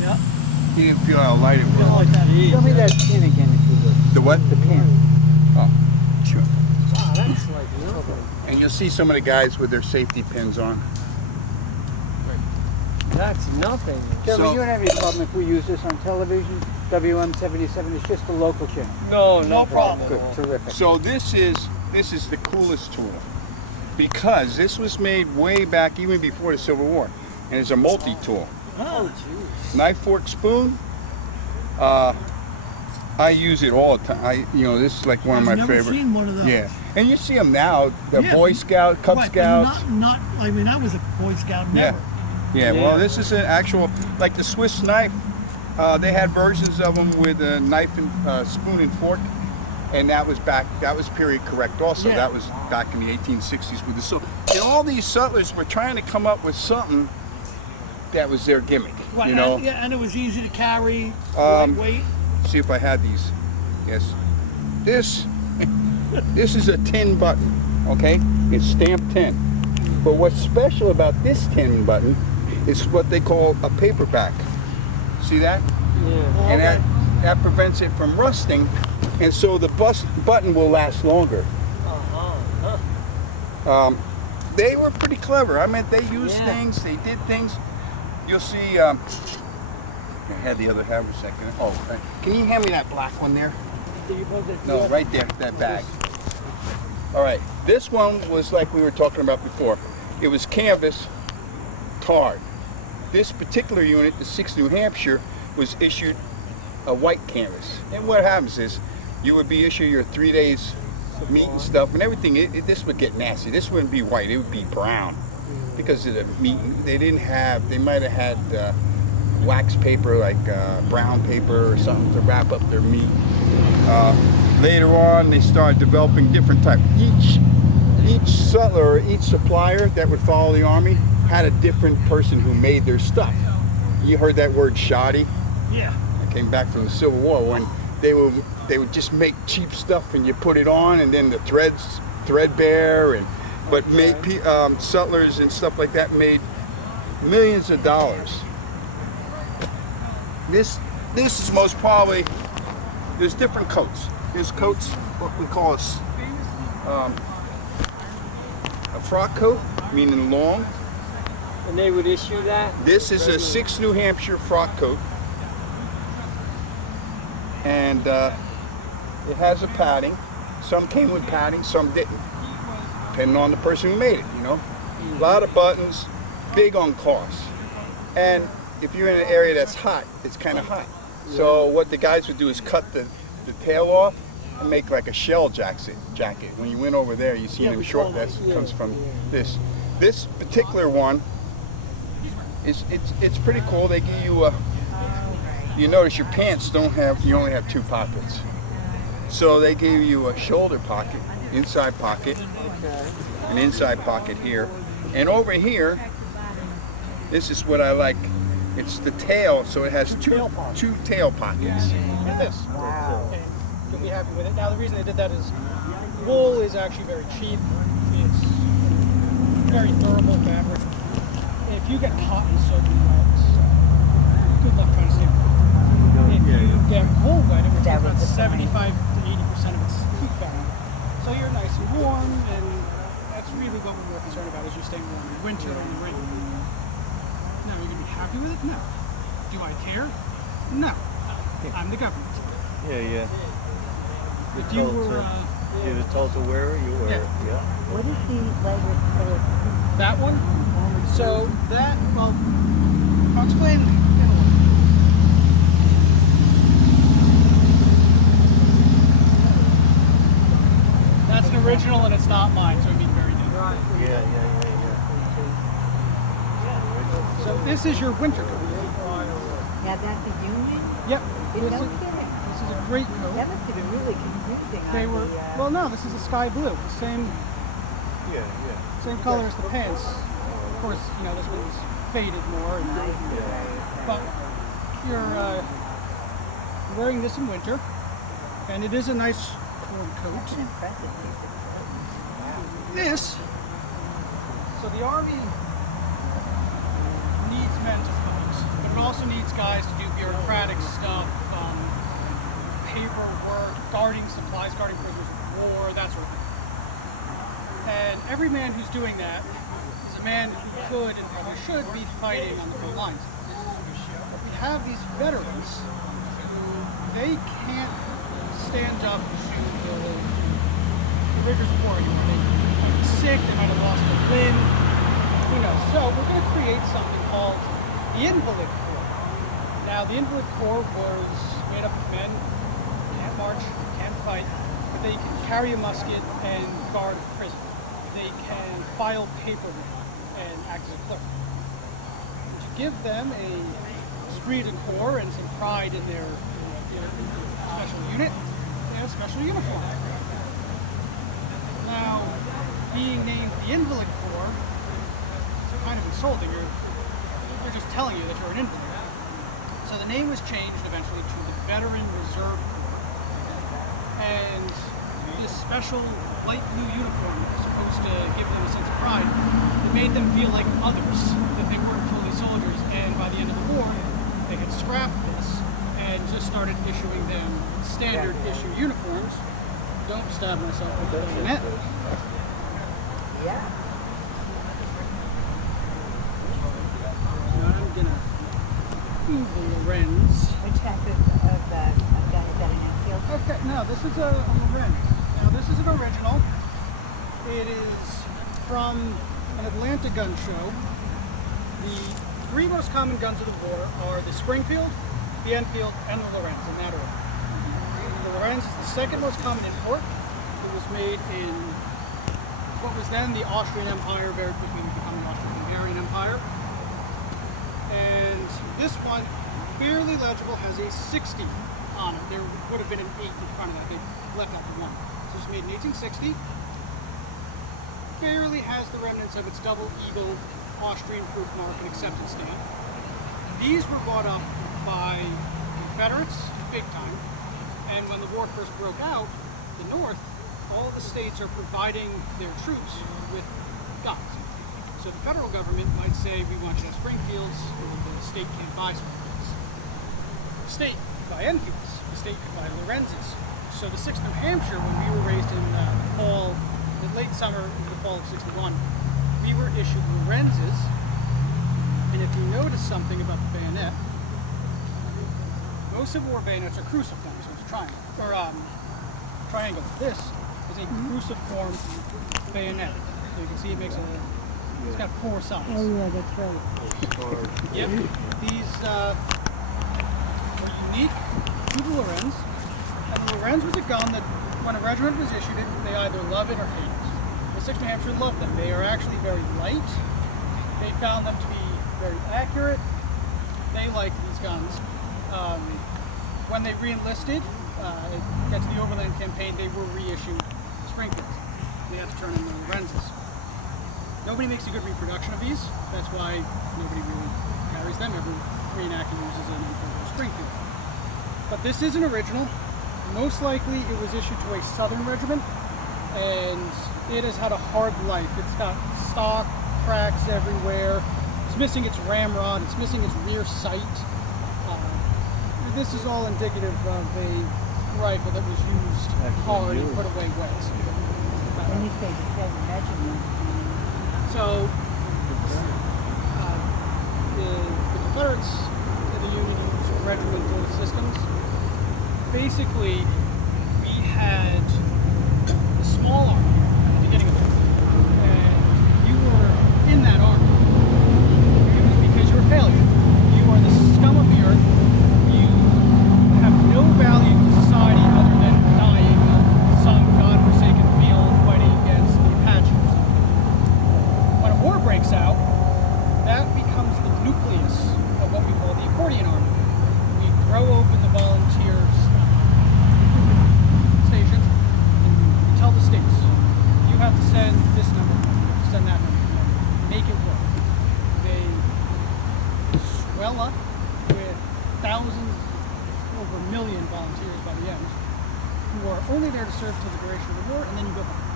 Yeah. You didn't feel how light it Just was. like that. Show me that pin again if you would. The what? The pin. Oh, sure. Wow, that's like nothing. And you'll see some of the guys with their safety pins on. That's nothing. Jeremy, So- you don't have any problem if we use this on television? WM77 is just a local channel. No, No problem. Good, terrific. So this is the coolest tool because this was made way back even before the Civil War, and it's a multi-tool. Oh, Knife, fork, spoon. I use it all the time. This is like one of my I've never favorite. seen one of those. Yeah, And you see them now, the Yeah, Boy Scout, Cub right, but Scouts. I mean, I was a Boy Scout never. Yeah, well, this is an actual, like the Swiss knife. They had versions of them with a knife and spoon and fork, and that was period correct also. Yeah. That was back in the 1860s with the so. And all these settlers were trying to come up with something that was their gimmick, Right, you know. and it was easy to carry, lightweight. See if I had these. Yes. This is a tin button, okay? It's stamped tin. But what's special about this tin button is what they call a paperback. See that? Yeah. And that prevents it from rusting, and so the button will last longer. They were pretty clever. I mean, they used things, they did things. You'll see, I had the other half a second. Oh, can you hand me that black one there? No, right there, that bag. All right, this one was like we were talking about before. It was canvas, tarred. This particular unit, the 6th New Hampshire, was issued a white canvas. And what happens is, you would be issued your 3 days meat and stuff and everything. This would get nasty. This wouldn't be white, it would be brown. Because of the meat, they might have had wax paper, like brown paper or something to wrap up their meat. Later on, they started developing different types. Each sutler or each supplier that would follow the army had a different person who made their stuff. You heard that word shoddy? Yeah. I came back from the Civil War when they would just make cheap stuff and you put it on, and then the threads threadbare, but sutlers and stuff like that made millions of dollars. This is most probably, there's different coats. There's coats, what we call a frock coat, meaning long. And they would issue that? This is a 6th New Hampshire frock coat. And it has a padding. Some came with padding, some didn't. Depending on the person who made it, you know. A lot of buttons, big on cost. And if you're in an area that's hot, it's kind of hot. So what the guys would do is cut the tail off and make like a shell jacket. When you went over there, you see them short. That comes from this. This particular one it's pretty cool. They give you you notice your pants you only have 2 pockets. So they gave you a shoulder pocket, inside pocket, an inside pocket here, and over here, this is what I like. It's the tail, so it has two tail pockets. And this. Wow. Okay. You'll be happy with it. Now the reason they did that is wool is actually very cheap. It's very durable fabric. If you get cotton soaking wet, good luck trying to save it. If you get wool wet, it would take about 75 to 80% of its heat value. So you're nice and warm, and that's really what we're concerned about, is you staying warm in winter and in rain. Now, are you going to be happy with it? No. Do I care? No. I'm the government. Yeah. If you were... you were told to wear it, you wear it. Yeah. What is the later color? That one? So that, well, I'll explain in a little. That's an original and it's not mine, so it'd be very different. Yeah. So this is your winter coat. Yeah, that's a Union? Yep. No This kidding. is a great coat. That must have been really confusing. They on were, the, well no, this is a sky blue. The same color as the pants. Of course, you know, this one's faded more. And but you're wearing this in winter, and it is a nice warm coat. That's an impressive piece of This, so the Army needs men to fight, but it also needs guys to do bureaucratic stuff, paperwork, guarding supplies, guarding prisoners of war, that sort of thing. And every man who's doing that is a man who could and probably should be fighting on the front lines. But we have these veterans who they can't stand up to the rigors of war anymore. They might be sick, they might have lost a limb, who knows. So we're going to create something called the Invalid Corps. Now the Invalid Corps was made up of men who can't march, can't fight, They can carry a musket and guard a prison. They can file paperwork and act as a clerk. And to give them a esprit de corps and some pride in their special unit, they have special uniform. Now, being named the Invalid Corps is kind of insulting. They're just telling you that you're an invalid. So the name was changed eventually to the Veteran Reserve Corps. And this special light blue uniform that was supposed to give them a sense of pride, it made them feel like others, that they weren't fully soldiers. And by the end of the war, they had scrapped this and just started issuing them standard issue uniforms. Don't stab myself with the bayonet. Yeah. I'm gonna move the Lorenz. Which type of gun is that, an Enfield? Okay, no, this is a Lorenz. Now this is an original. It is from an Atlanta gun show. The three most common guns of the war are the Springfield, the Enfield, and the Lorenz in that order. The Lorenz is the second most common import. It was made in what was then the Austrian Empire, very quickly becoming the Austrian-Hungarian Empire. And this one, barely legible, has a 60 on it. There would have been an 8 in front of that. They left out the 1. So it was made in 1860. Barely has the remnants of its double eagle Austrian proof mark and acceptance stamp. These were bought up by Confederates big time. And when the war first broke out, the North, all the states are providing their troops with guns. So the federal government might say, we want you to have Springfields, or the state can't buy Springfields. The state could buy Enfields. The state could buy Lorenzes. So the 6th New Hampshire, when we were raised in the late summer into the fall of '61, we were issued Lorenzes. And if you notice something about the bayonet, most Civil War bayonets are cruciform, so it's a triangle. Triangle. This is a cruciform bayonet. So you can see it makes it's got 4 sides. Oh yeah, that's right. Yep. These are unique to the Lorenz. And the Lorenz was a gun that when a regiment was issued it, they either love it or hate it. The 6th New Hampshire loved them. They are actually very light. They found them to be very accurate. They liked these guns. When they re-enlisted, against the Overland Campaign, they were reissued Springfields. They had to turn in the Lorenzes. Nobody makes a good reproduction of these. That's why nobody really carries them. Every reenactor uses an Enfield or Springfield. But this is an original. Most likely it was issued to a Southern regiment, and it has had a hard life. It's got stock, cracks everywhere. It's missing its ramrod. It's missing its rear sight. This is all indicative of a rifle that was used hard and put away wet. When you say the 7th regiment, so the Confederates and the Union used regimental systems. Basically, we had a small army at the beginning of the war, and you were in that army. It was because you were a failure. You are the scum of the earth. You have no value to society other than dying on some godforsaken field fighting against the Apaches. When a war breaks out, that becomes the nucleus of what we call the accordion army. We throw open the volunteers stations and we tell the states, you have to send this number, send that number, make it work. They swell up with thousands, over a million volunteers by the end, who are only there to serve till the duration of the war, and then you go home.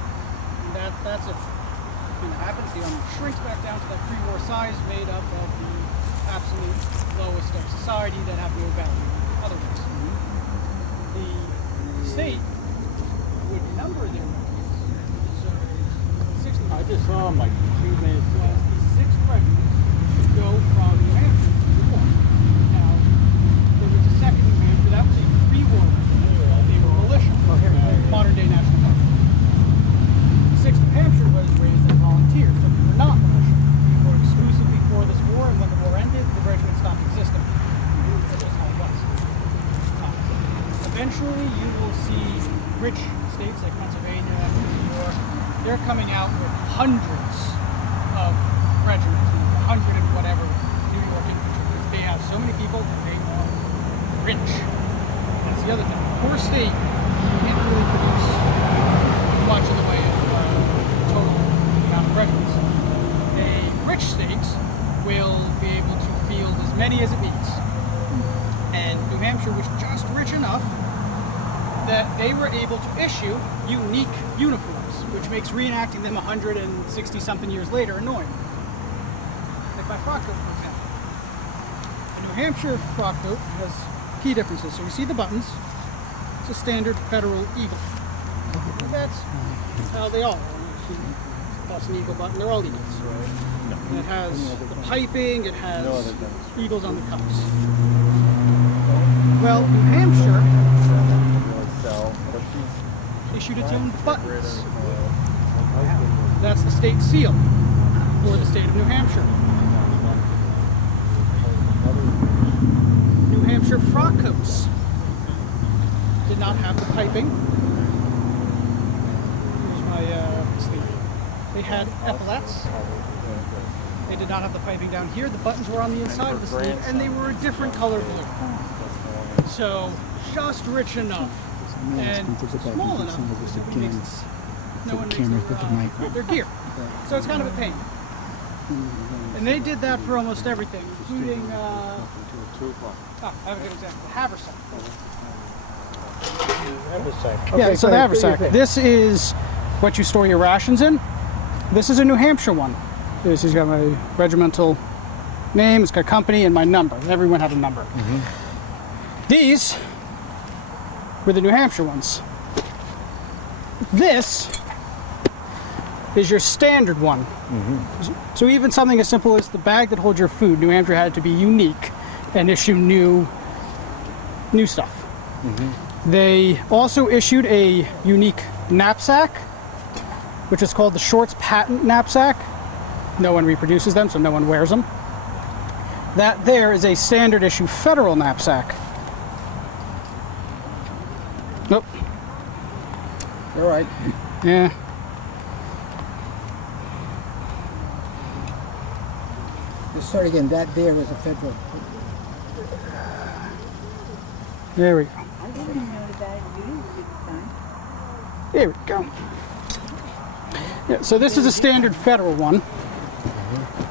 And that's it. When that happens, the army shrinks back down to that pre-war size made up of the absolute lowest of society that have no value otherwise. The state would number their regiments. So, I just saw him like 2 minutes ago. the 6th regiment should go from New Hampshire to the war. Now, there was a 2nd New Hampshire, that was a pre-war regiment. They were militia, modern-day National Guard. The 6th New Hampshire was raised as volunteers, so we were not militia. We were exclusively for this war, and when the war ended, the regiment stopped existing. That's just how it was. Eventually, you will see rich states regiment, 100 and whatever New York infantry, because they have so many people that they are rich. That's the other thing. Poor state can't really produce much in the way of total amount of regiments. A rich state will be able to field as many as it needs. And New Hampshire was just rich enough that they were able to issue unique uniforms, which makes reenacting them 160 something years later annoying. Like my frock coat, for example. The New Hampshire frock coat has key differences. So you see the buttons. It's a standard federal eagle. And that's how they all are. Plus an eagle button, they're all eagles. And it has the piping, it has eagles on the cuffs. Well, New Hampshire issued its own buttons. That's the state seal for the state of New Hampshire. New Hampshire frock coats did not have the piping. Here's my sleeve. They had epaulets. They did not have the piping down here. The buttons were on the inside of the sleeve, and they were a different color blue. So, just rich enough and small enough that no one makes their gear. So it's kind of a pain. And they did that for almost everything, including I have an example, haversack. Yeah, so the haversack. This is what you store your rations in. This is a New Hampshire one. This has got my regimental name, it's got company, and my number. Everyone had a number. These were the New Hampshire ones. This is your standard one. So even something as simple as the bag that holds your food, New Hampshire had to be unique and issue new stuff. They also issued a unique knapsack, which is called the Shorts Patent Knapsack. No one reproduces them, so no one wears them. That there is a standard issue federal knapsack. Nope. All right. Yeah. Let's start again. That there is a federal. There we go. I didn't know that you sign. There we go. Yeah, so this is a standard federal one.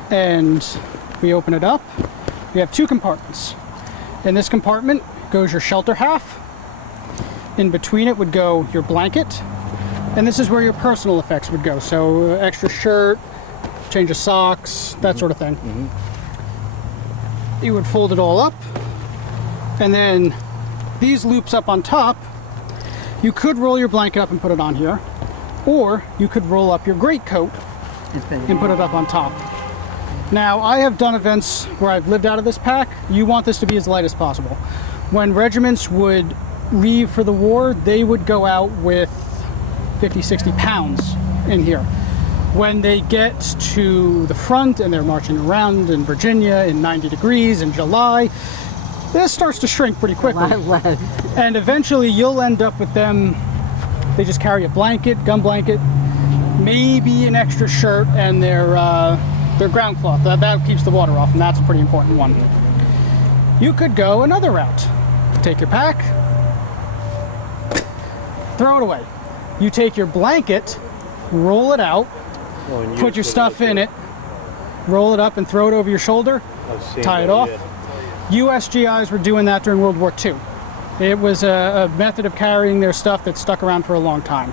And we open it up. We have two compartments. In this compartment goes your shelter half. In between it would go your blanket. And this is where your personal effects would go. So extra shirt, change of socks, that sort of thing. You would fold it all up. And then these loops up on top, you could roll your blanket up and put it on here. Or you could roll up your greatcoat and put it up on top. Now, I have done events where I've lived out of this pack. You want this to be as light as possible. When regiments would leave for the war, they would go out with 50, 60 pounds in here. When they get to the front and they're marching around in Virginia in 90 degrees in July, this starts to shrink pretty quickly. And eventually you'll end up with them, they just carry a blanket, gun blanket, maybe an extra shirt, and their ground cloth. That keeps the water off, and that's a pretty important one. You could go another route. Take your pack, throw it away. You take your blanket, roll it out, put your stuff in it, roll it up and throw it over your shoulder, tie it off. US GIs were doing that during World War II. It was a method of carrying their stuff that stuck around for a long time.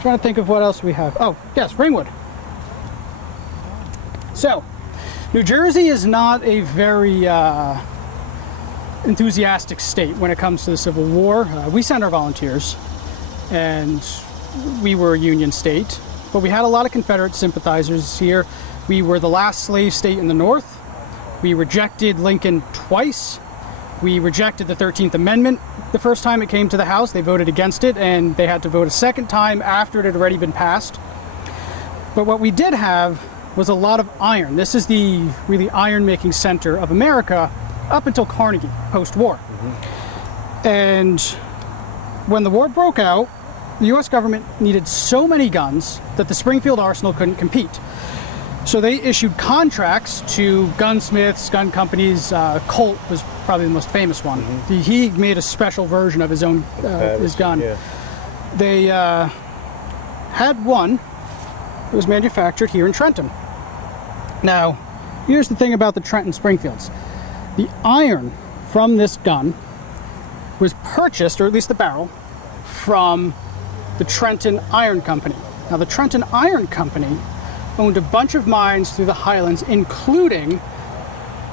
Trying to think of what else we have. Oh, yes, Ringwood. So, New Jersey is not a very enthusiastic state when it comes to the Civil War. We sent our volunteers, and we were a Union state, but we had a lot of Confederate sympathizers here. We were the last slave state in the North. We rejected Lincoln twice. We rejected the 13th Amendment the first time it came to the House. They voted against it, and they had to vote a second time after it had already been passed. But what we did have was a lot of iron. This is the really iron-making center of America up until Carnegie, post-war. And when the war broke out, the U.S. government needed so many guns that the Springfield Arsenal couldn't compete. So they issued contracts to gunsmiths, gun companies. Colt was probably the most famous one. He made a special version of his own his gun. Yeah. They had one that was manufactured here in Trenton. Now, here's the thing about the Trenton Springfields. The iron from this gun was purchased, or at least the barrel, from the Trenton Iron Company. Now, the Trenton Iron Company owned a bunch of mines through the Highlands, including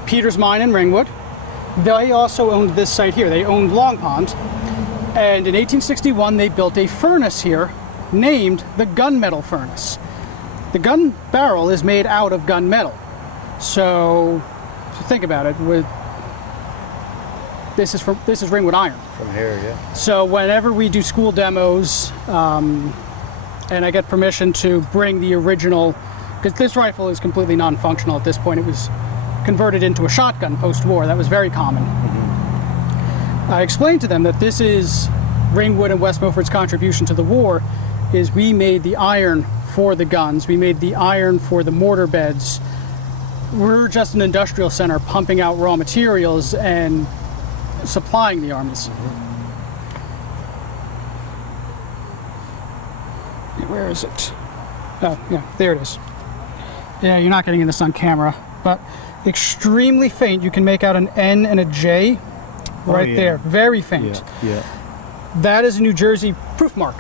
Peters Mine in Ringwood. They also owned this site here. They owned Long Pond. And in 1861, they built a furnace here named the gunmetal furnace. The gun barrel is made out of gunmetal. So think about it. This is Ringwood iron. From here, yeah. So whenever we do school demos, and I get permission to bring the original, because this rifle is completely non-functional at this point. It was converted into a shotgun post-war. That was very common. I explained to them that this is Ringwood and West Milford's contribution to the war, is we made the iron for the guns. We made the iron for the mortar beds. We're just an industrial center pumping out raw materials and supplying the armies. Where is it? Oh, yeah, there it is. Yeah, you're not getting this on camera, but extremely faint. You can make out an N and a J right there. Very faint. Yeah. That is a New Jersey proof mark.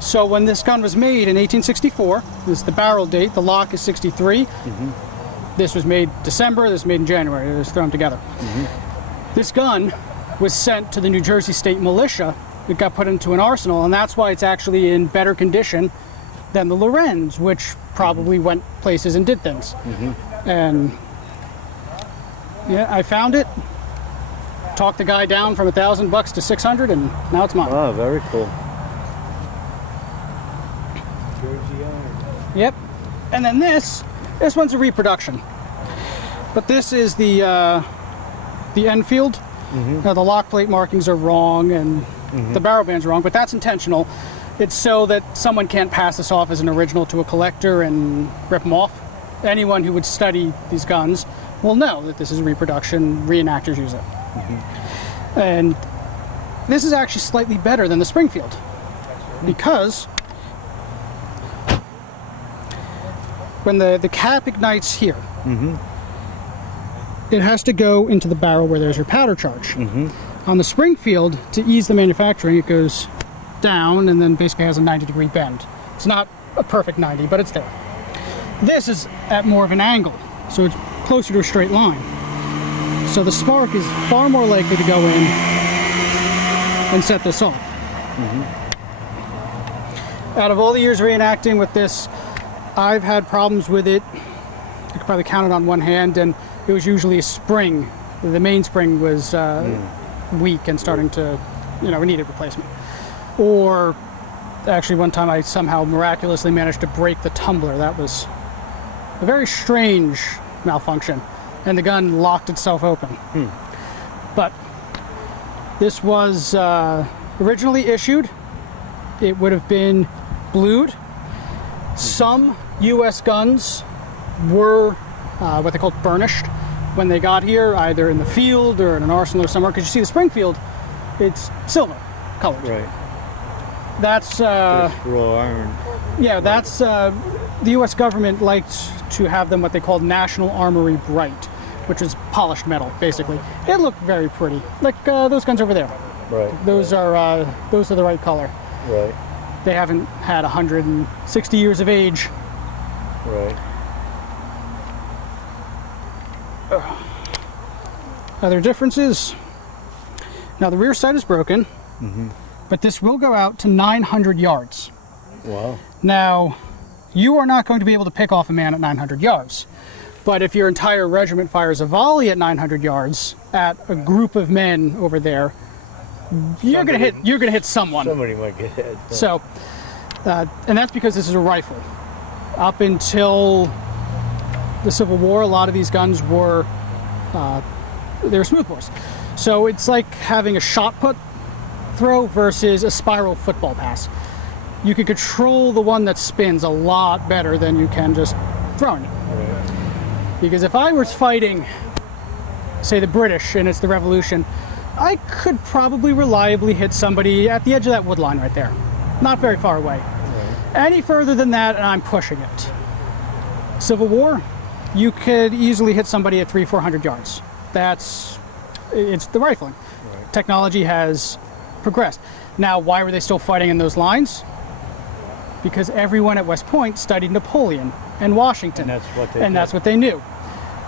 So when this gun was made in 1864, this is the barrel date, the lock is 63. This was made December, this was made in January. It was thrown together. This gun was sent to the New Jersey State Militia. It got put into an arsenal, and that's why it's actually in better condition than the Lorenz, which probably went places and did things. And yeah, I found it, talked the guy down from $1,000 to $600, and now it's mine. Oh, very cool. Yep. And then this one's a reproduction. But this is the Enfield. Now the lock plate markings are wrong and the barrel band's wrong, but that's intentional. It's so that someone can't pass this off as an original to a collector and rip them off. Anyone who would study these guns will know that this is a reproduction. Reenactors use it. And this is actually slightly better than the Springfield, because when the cap ignites here, it has to go into the barrel where there's your powder charge. On the Springfield, to ease the manufacturing, it goes down and then basically has a 90-degree bend. It's not a perfect 90, but it's there. This is at more of an angle, so it's closer to a straight line. So the spark is far more likely to go in and set this off. Out of all the years reenacting with this, I've had problems with it. I could probably count it on one hand, and it was usually a spring. The mainspring was weak and starting to, we needed replacement. Or actually one time I somehow miraculously managed to break the tumbler. That was a very strange malfunction, and the gun locked itself open. But this was originally issued. It would have been blued. Some U.S. guns were what they called burnished when they got here, either in the field or in an arsenal or somewhere. Because you see the Springfield, it's silver colored. Right. That's raw iron. Yeah, that's the U.S. government liked to have them what they called National Armory Bright, which is polished metal, basically. It looked very pretty, like those guns over there. Right. Those are the right color. Right. They haven't had 160 years of age. Right. Other differences. Now the rear sight is broken, but this will go out to 900 yards. Wow. Now, you are not going to be able to pick off a man at 900 yards. But if your entire regiment fires a volley at 900 yards at a group of men over there, you're gonna hit someone. Somebody might get hit. So, and that's because this is a rifle. Up until the Civil War, a lot of these guns were they were smoothbores. So it's like having a shot put throw versus a spiral football pass. you can control the one that spins a lot better than you can just throwing it. Because if I was fighting, say, the British and it's the Revolution, I could probably reliably hit somebody at the edge of that wood line right there. Not very far away. Any further than that, and I'm pushing it. Civil War, you could easily hit somebody at 300-400 yards. It's the rifling. Technology has progressed. Now, why were they still fighting in those lines? Because everyone at West Point studied Napoleon and Washington. And that's what they knew.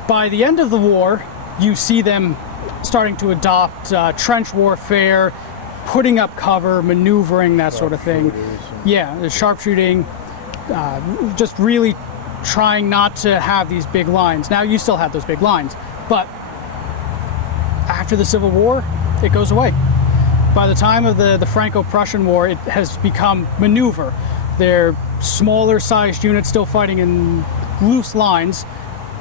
By the end of the war, you see them starting to adopt trench warfare, putting up cover, maneuvering, that sort of thing. Yeah, the sharpshooting, just really trying not to have these big lines. Now you still have those big lines, but after the Civil War, it goes away. By the time of the Franco-Prussian War, it has become maneuver. They're smaller sized units still fighting in loose lines,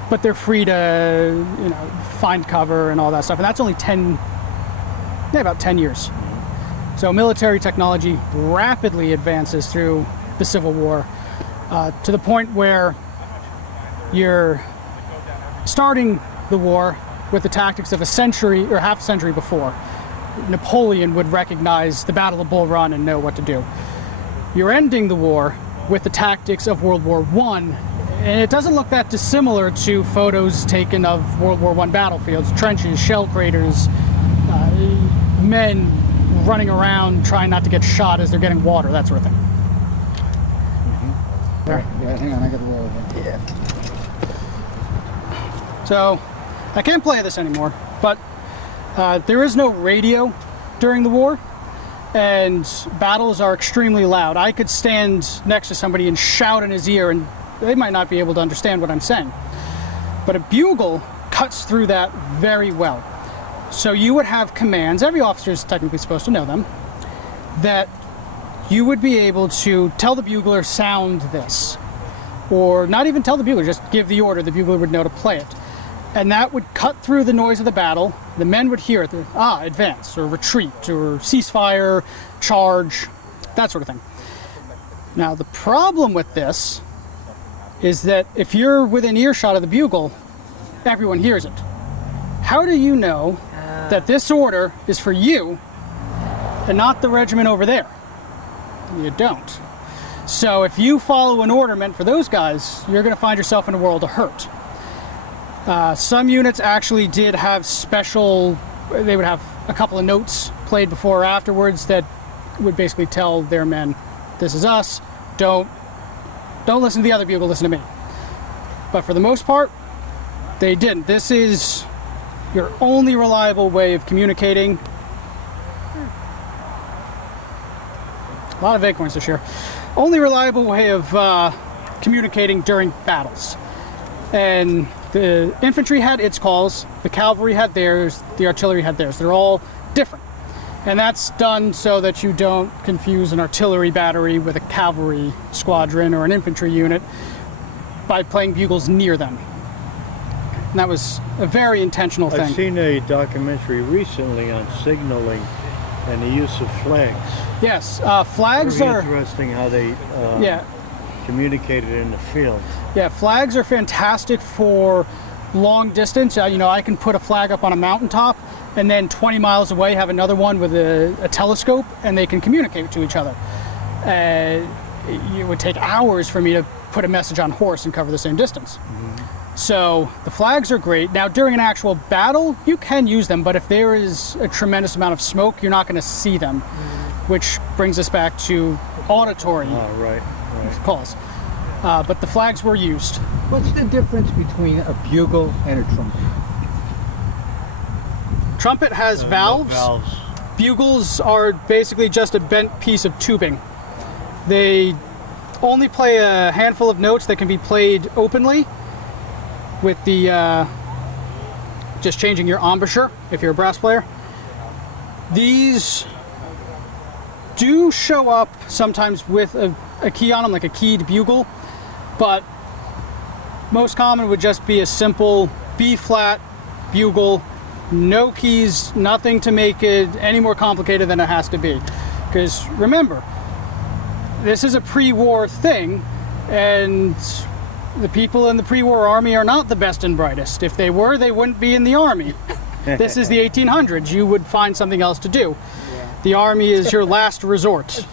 but they're free to, find cover and all that stuff. And that's only about 10 years. So military technology rapidly advances through the Civil War to the point where you're starting the war with the tactics of a century or half a century before. Napoleon would recognize the Battle of Bull Run and know what to do. You're ending the war with the tactics of World War I, and it doesn't look that dissimilar to photos taken of World War I battlefields, trenches, shell craters, men running around trying not to get shot as they're getting water, that sort of thing. Yeah, hang on, I got to roll here. Yeah. So, I can't play this anymore, but there is no radio during the war, and battles are extremely loud. I could stand next to somebody and shout in his ear, and they might not be able to understand what I'm saying. But a bugle cuts through that very well. So you would have commands, every officer is technically supposed to know them, that you would be able to tell the bugler, sound this. Or not even tell the bugler, just give the order, the bugler would know to play it. And that would cut through the noise of the battle. The men would hear it, advance, or retreat, or ceasefire, charge, that sort of thing. Now the problem with this is that if you're within earshot of the bugle, everyone hears it. How do you know that this order is for you and not the regiment over there? You don't. So if you follow an order meant for those guys, you're going to find yourself in a world of hurt. Some units actually did have they would have a couple of notes played before or afterwards that would basically tell their men, this is us, don't listen to the other bugle, listen to me. But for the most part, they didn't. This is your only reliable way of communicating. A lot of acorns this year. Only reliable way of communicating during battles. And the infantry had its calls, the cavalry had theirs, the artillery had theirs. They're all different. And that's done so that you don't confuse an artillery battery with a cavalry squadron or an infantry unit by playing bugles near them. And that was a very intentional thing. I've seen a documentary recently on signaling and the use of flags. Yes, flags very are interesting how they communicated in the field. Yeah, flags are fantastic for long distance. I can put a flag up on a mountaintop and then 20 miles away have another one with a telescope, and they can communicate to each other. It would take hours for me to put a message on horse and cover the same distance. Mm-hmm. So the flags are great. Now during an actual battle, you can use them, but if there is a tremendous amount of smoke, you're not going to see them, which brings us back to auditory calls. But the flags were used. What's the difference between a bugle and a trumpet? Trumpet has valves. Bugles are basically just a bent piece of tubing. They only play a handful of notes that can be played openly with the just changing your embouchure if you're a brass player. These do show up sometimes with a key on them, like a keyed bugle, but most common would just be a simple B-flat bugle, no keys, nothing to make it any more complicated than it has to be. Because remember, this is a pre-war thing, and the people in the pre-war army are not the best and brightest. If they were, they wouldn't be in the army. This is the 1800s. You would find something else to do. The army is your last resort.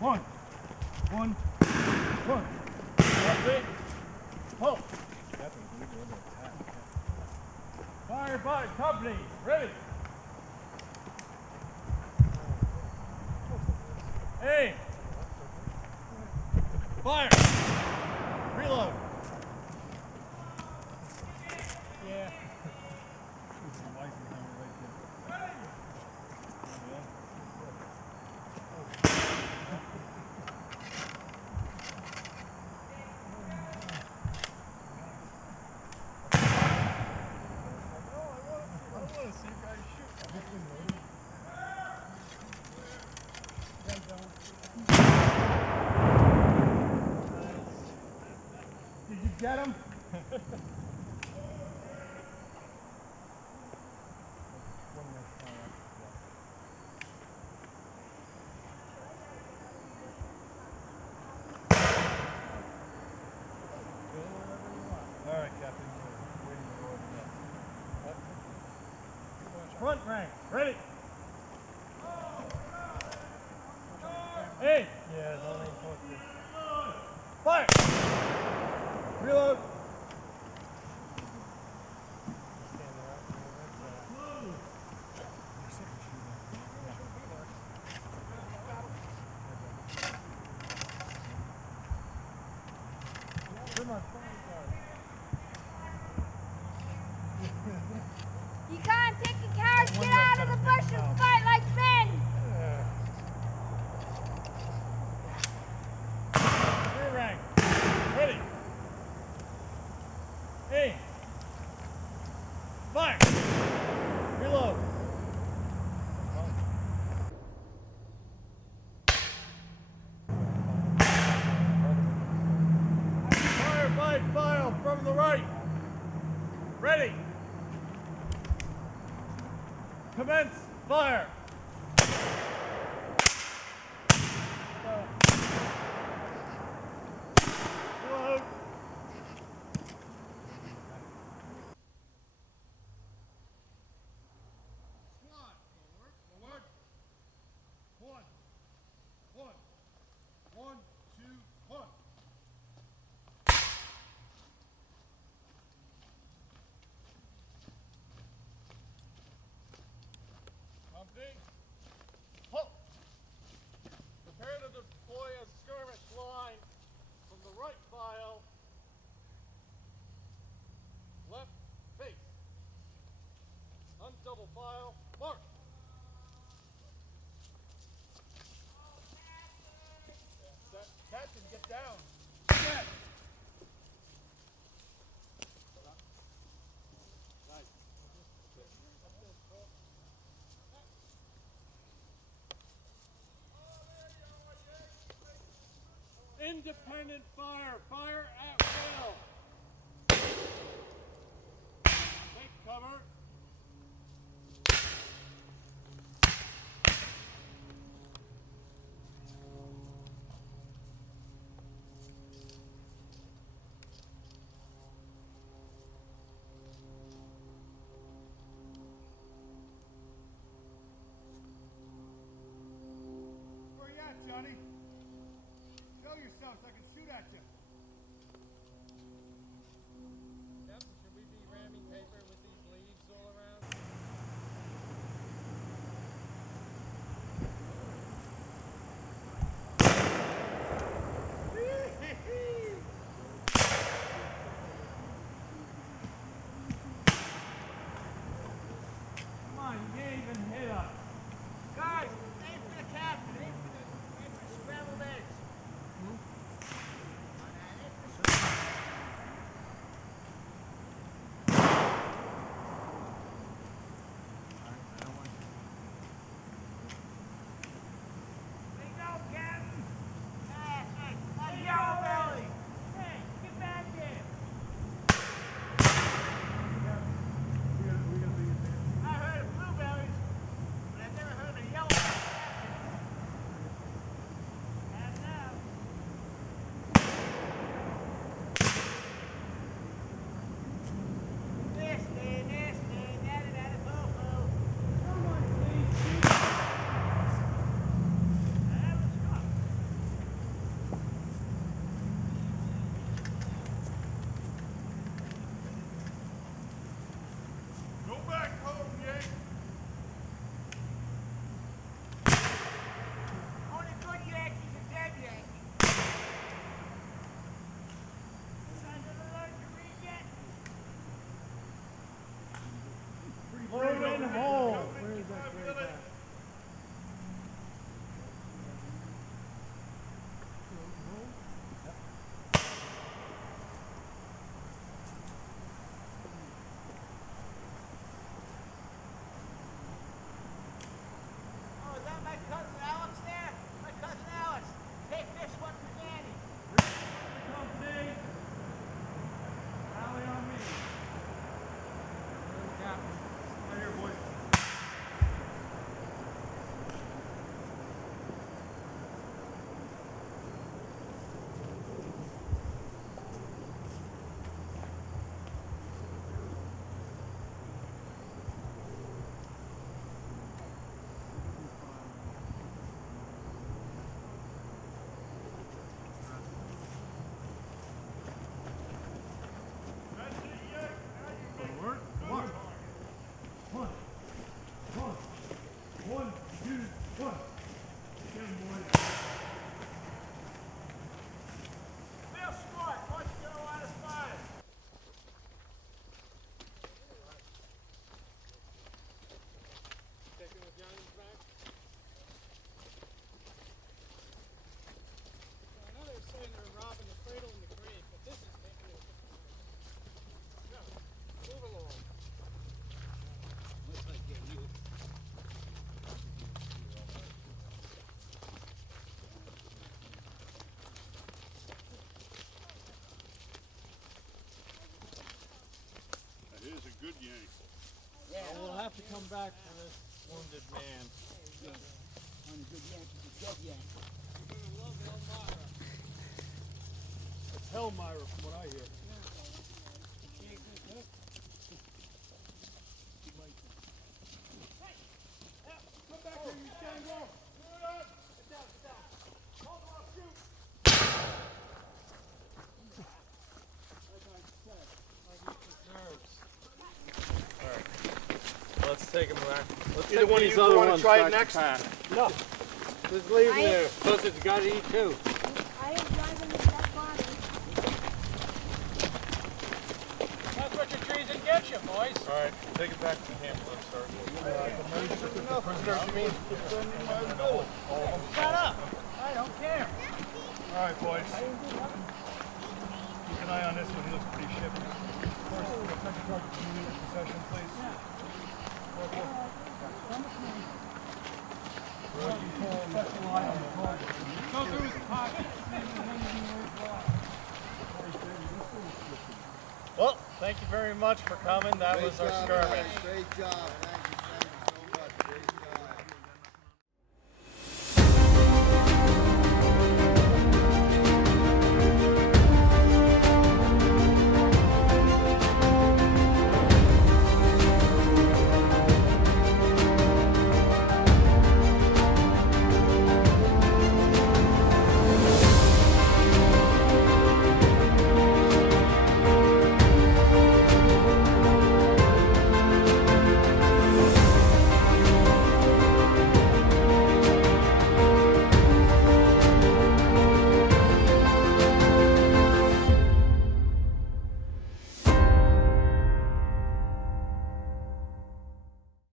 One. Halt. Fire by company. Ready. Aim. Fire. Reload. Yeah. Did you get him? All right, Captain. Front rank, ready. Hey! Yeah, don't aim close. Fire! Reload! You can't take a coward, get out of the bush and fight like men! Rear rank, ready. Aim. Fire. Reload. Fire by file from the right. Ready. Commence fire. Reload. Squad, forward, forward. One, two, one. Company, halt. Prepare to deploy a skirmish line from the right file. Left face. Undouble file. March. Captain, get down. Set. Independent fire. Fire at will. Take cover. Where you at, Johnny? Show yourself so I can shoot at you. Captain, should we be ramming paper with these leaves back for this wounded man. It's Hellmeyer from what I hear. Come back here, you stand go. Sit down, sit down. Hold on, shoot. Let's take him back. Let's Either one of these other ones try it back to next? pack. No. Just leave him there. Plus it's got to eat too. I am driving the dead body. That's what your trees and get you, boys. All right, take it back to the ambulance, sir. Prisoners, you mean? Shut up. I don't care. All right, boys. Keep an eye on this one. He looks pretty shifty. First, second sergeant, can you leave the session, please? Go through his pocket. Well, thank you very much for coming. That was our skirmish. Great job.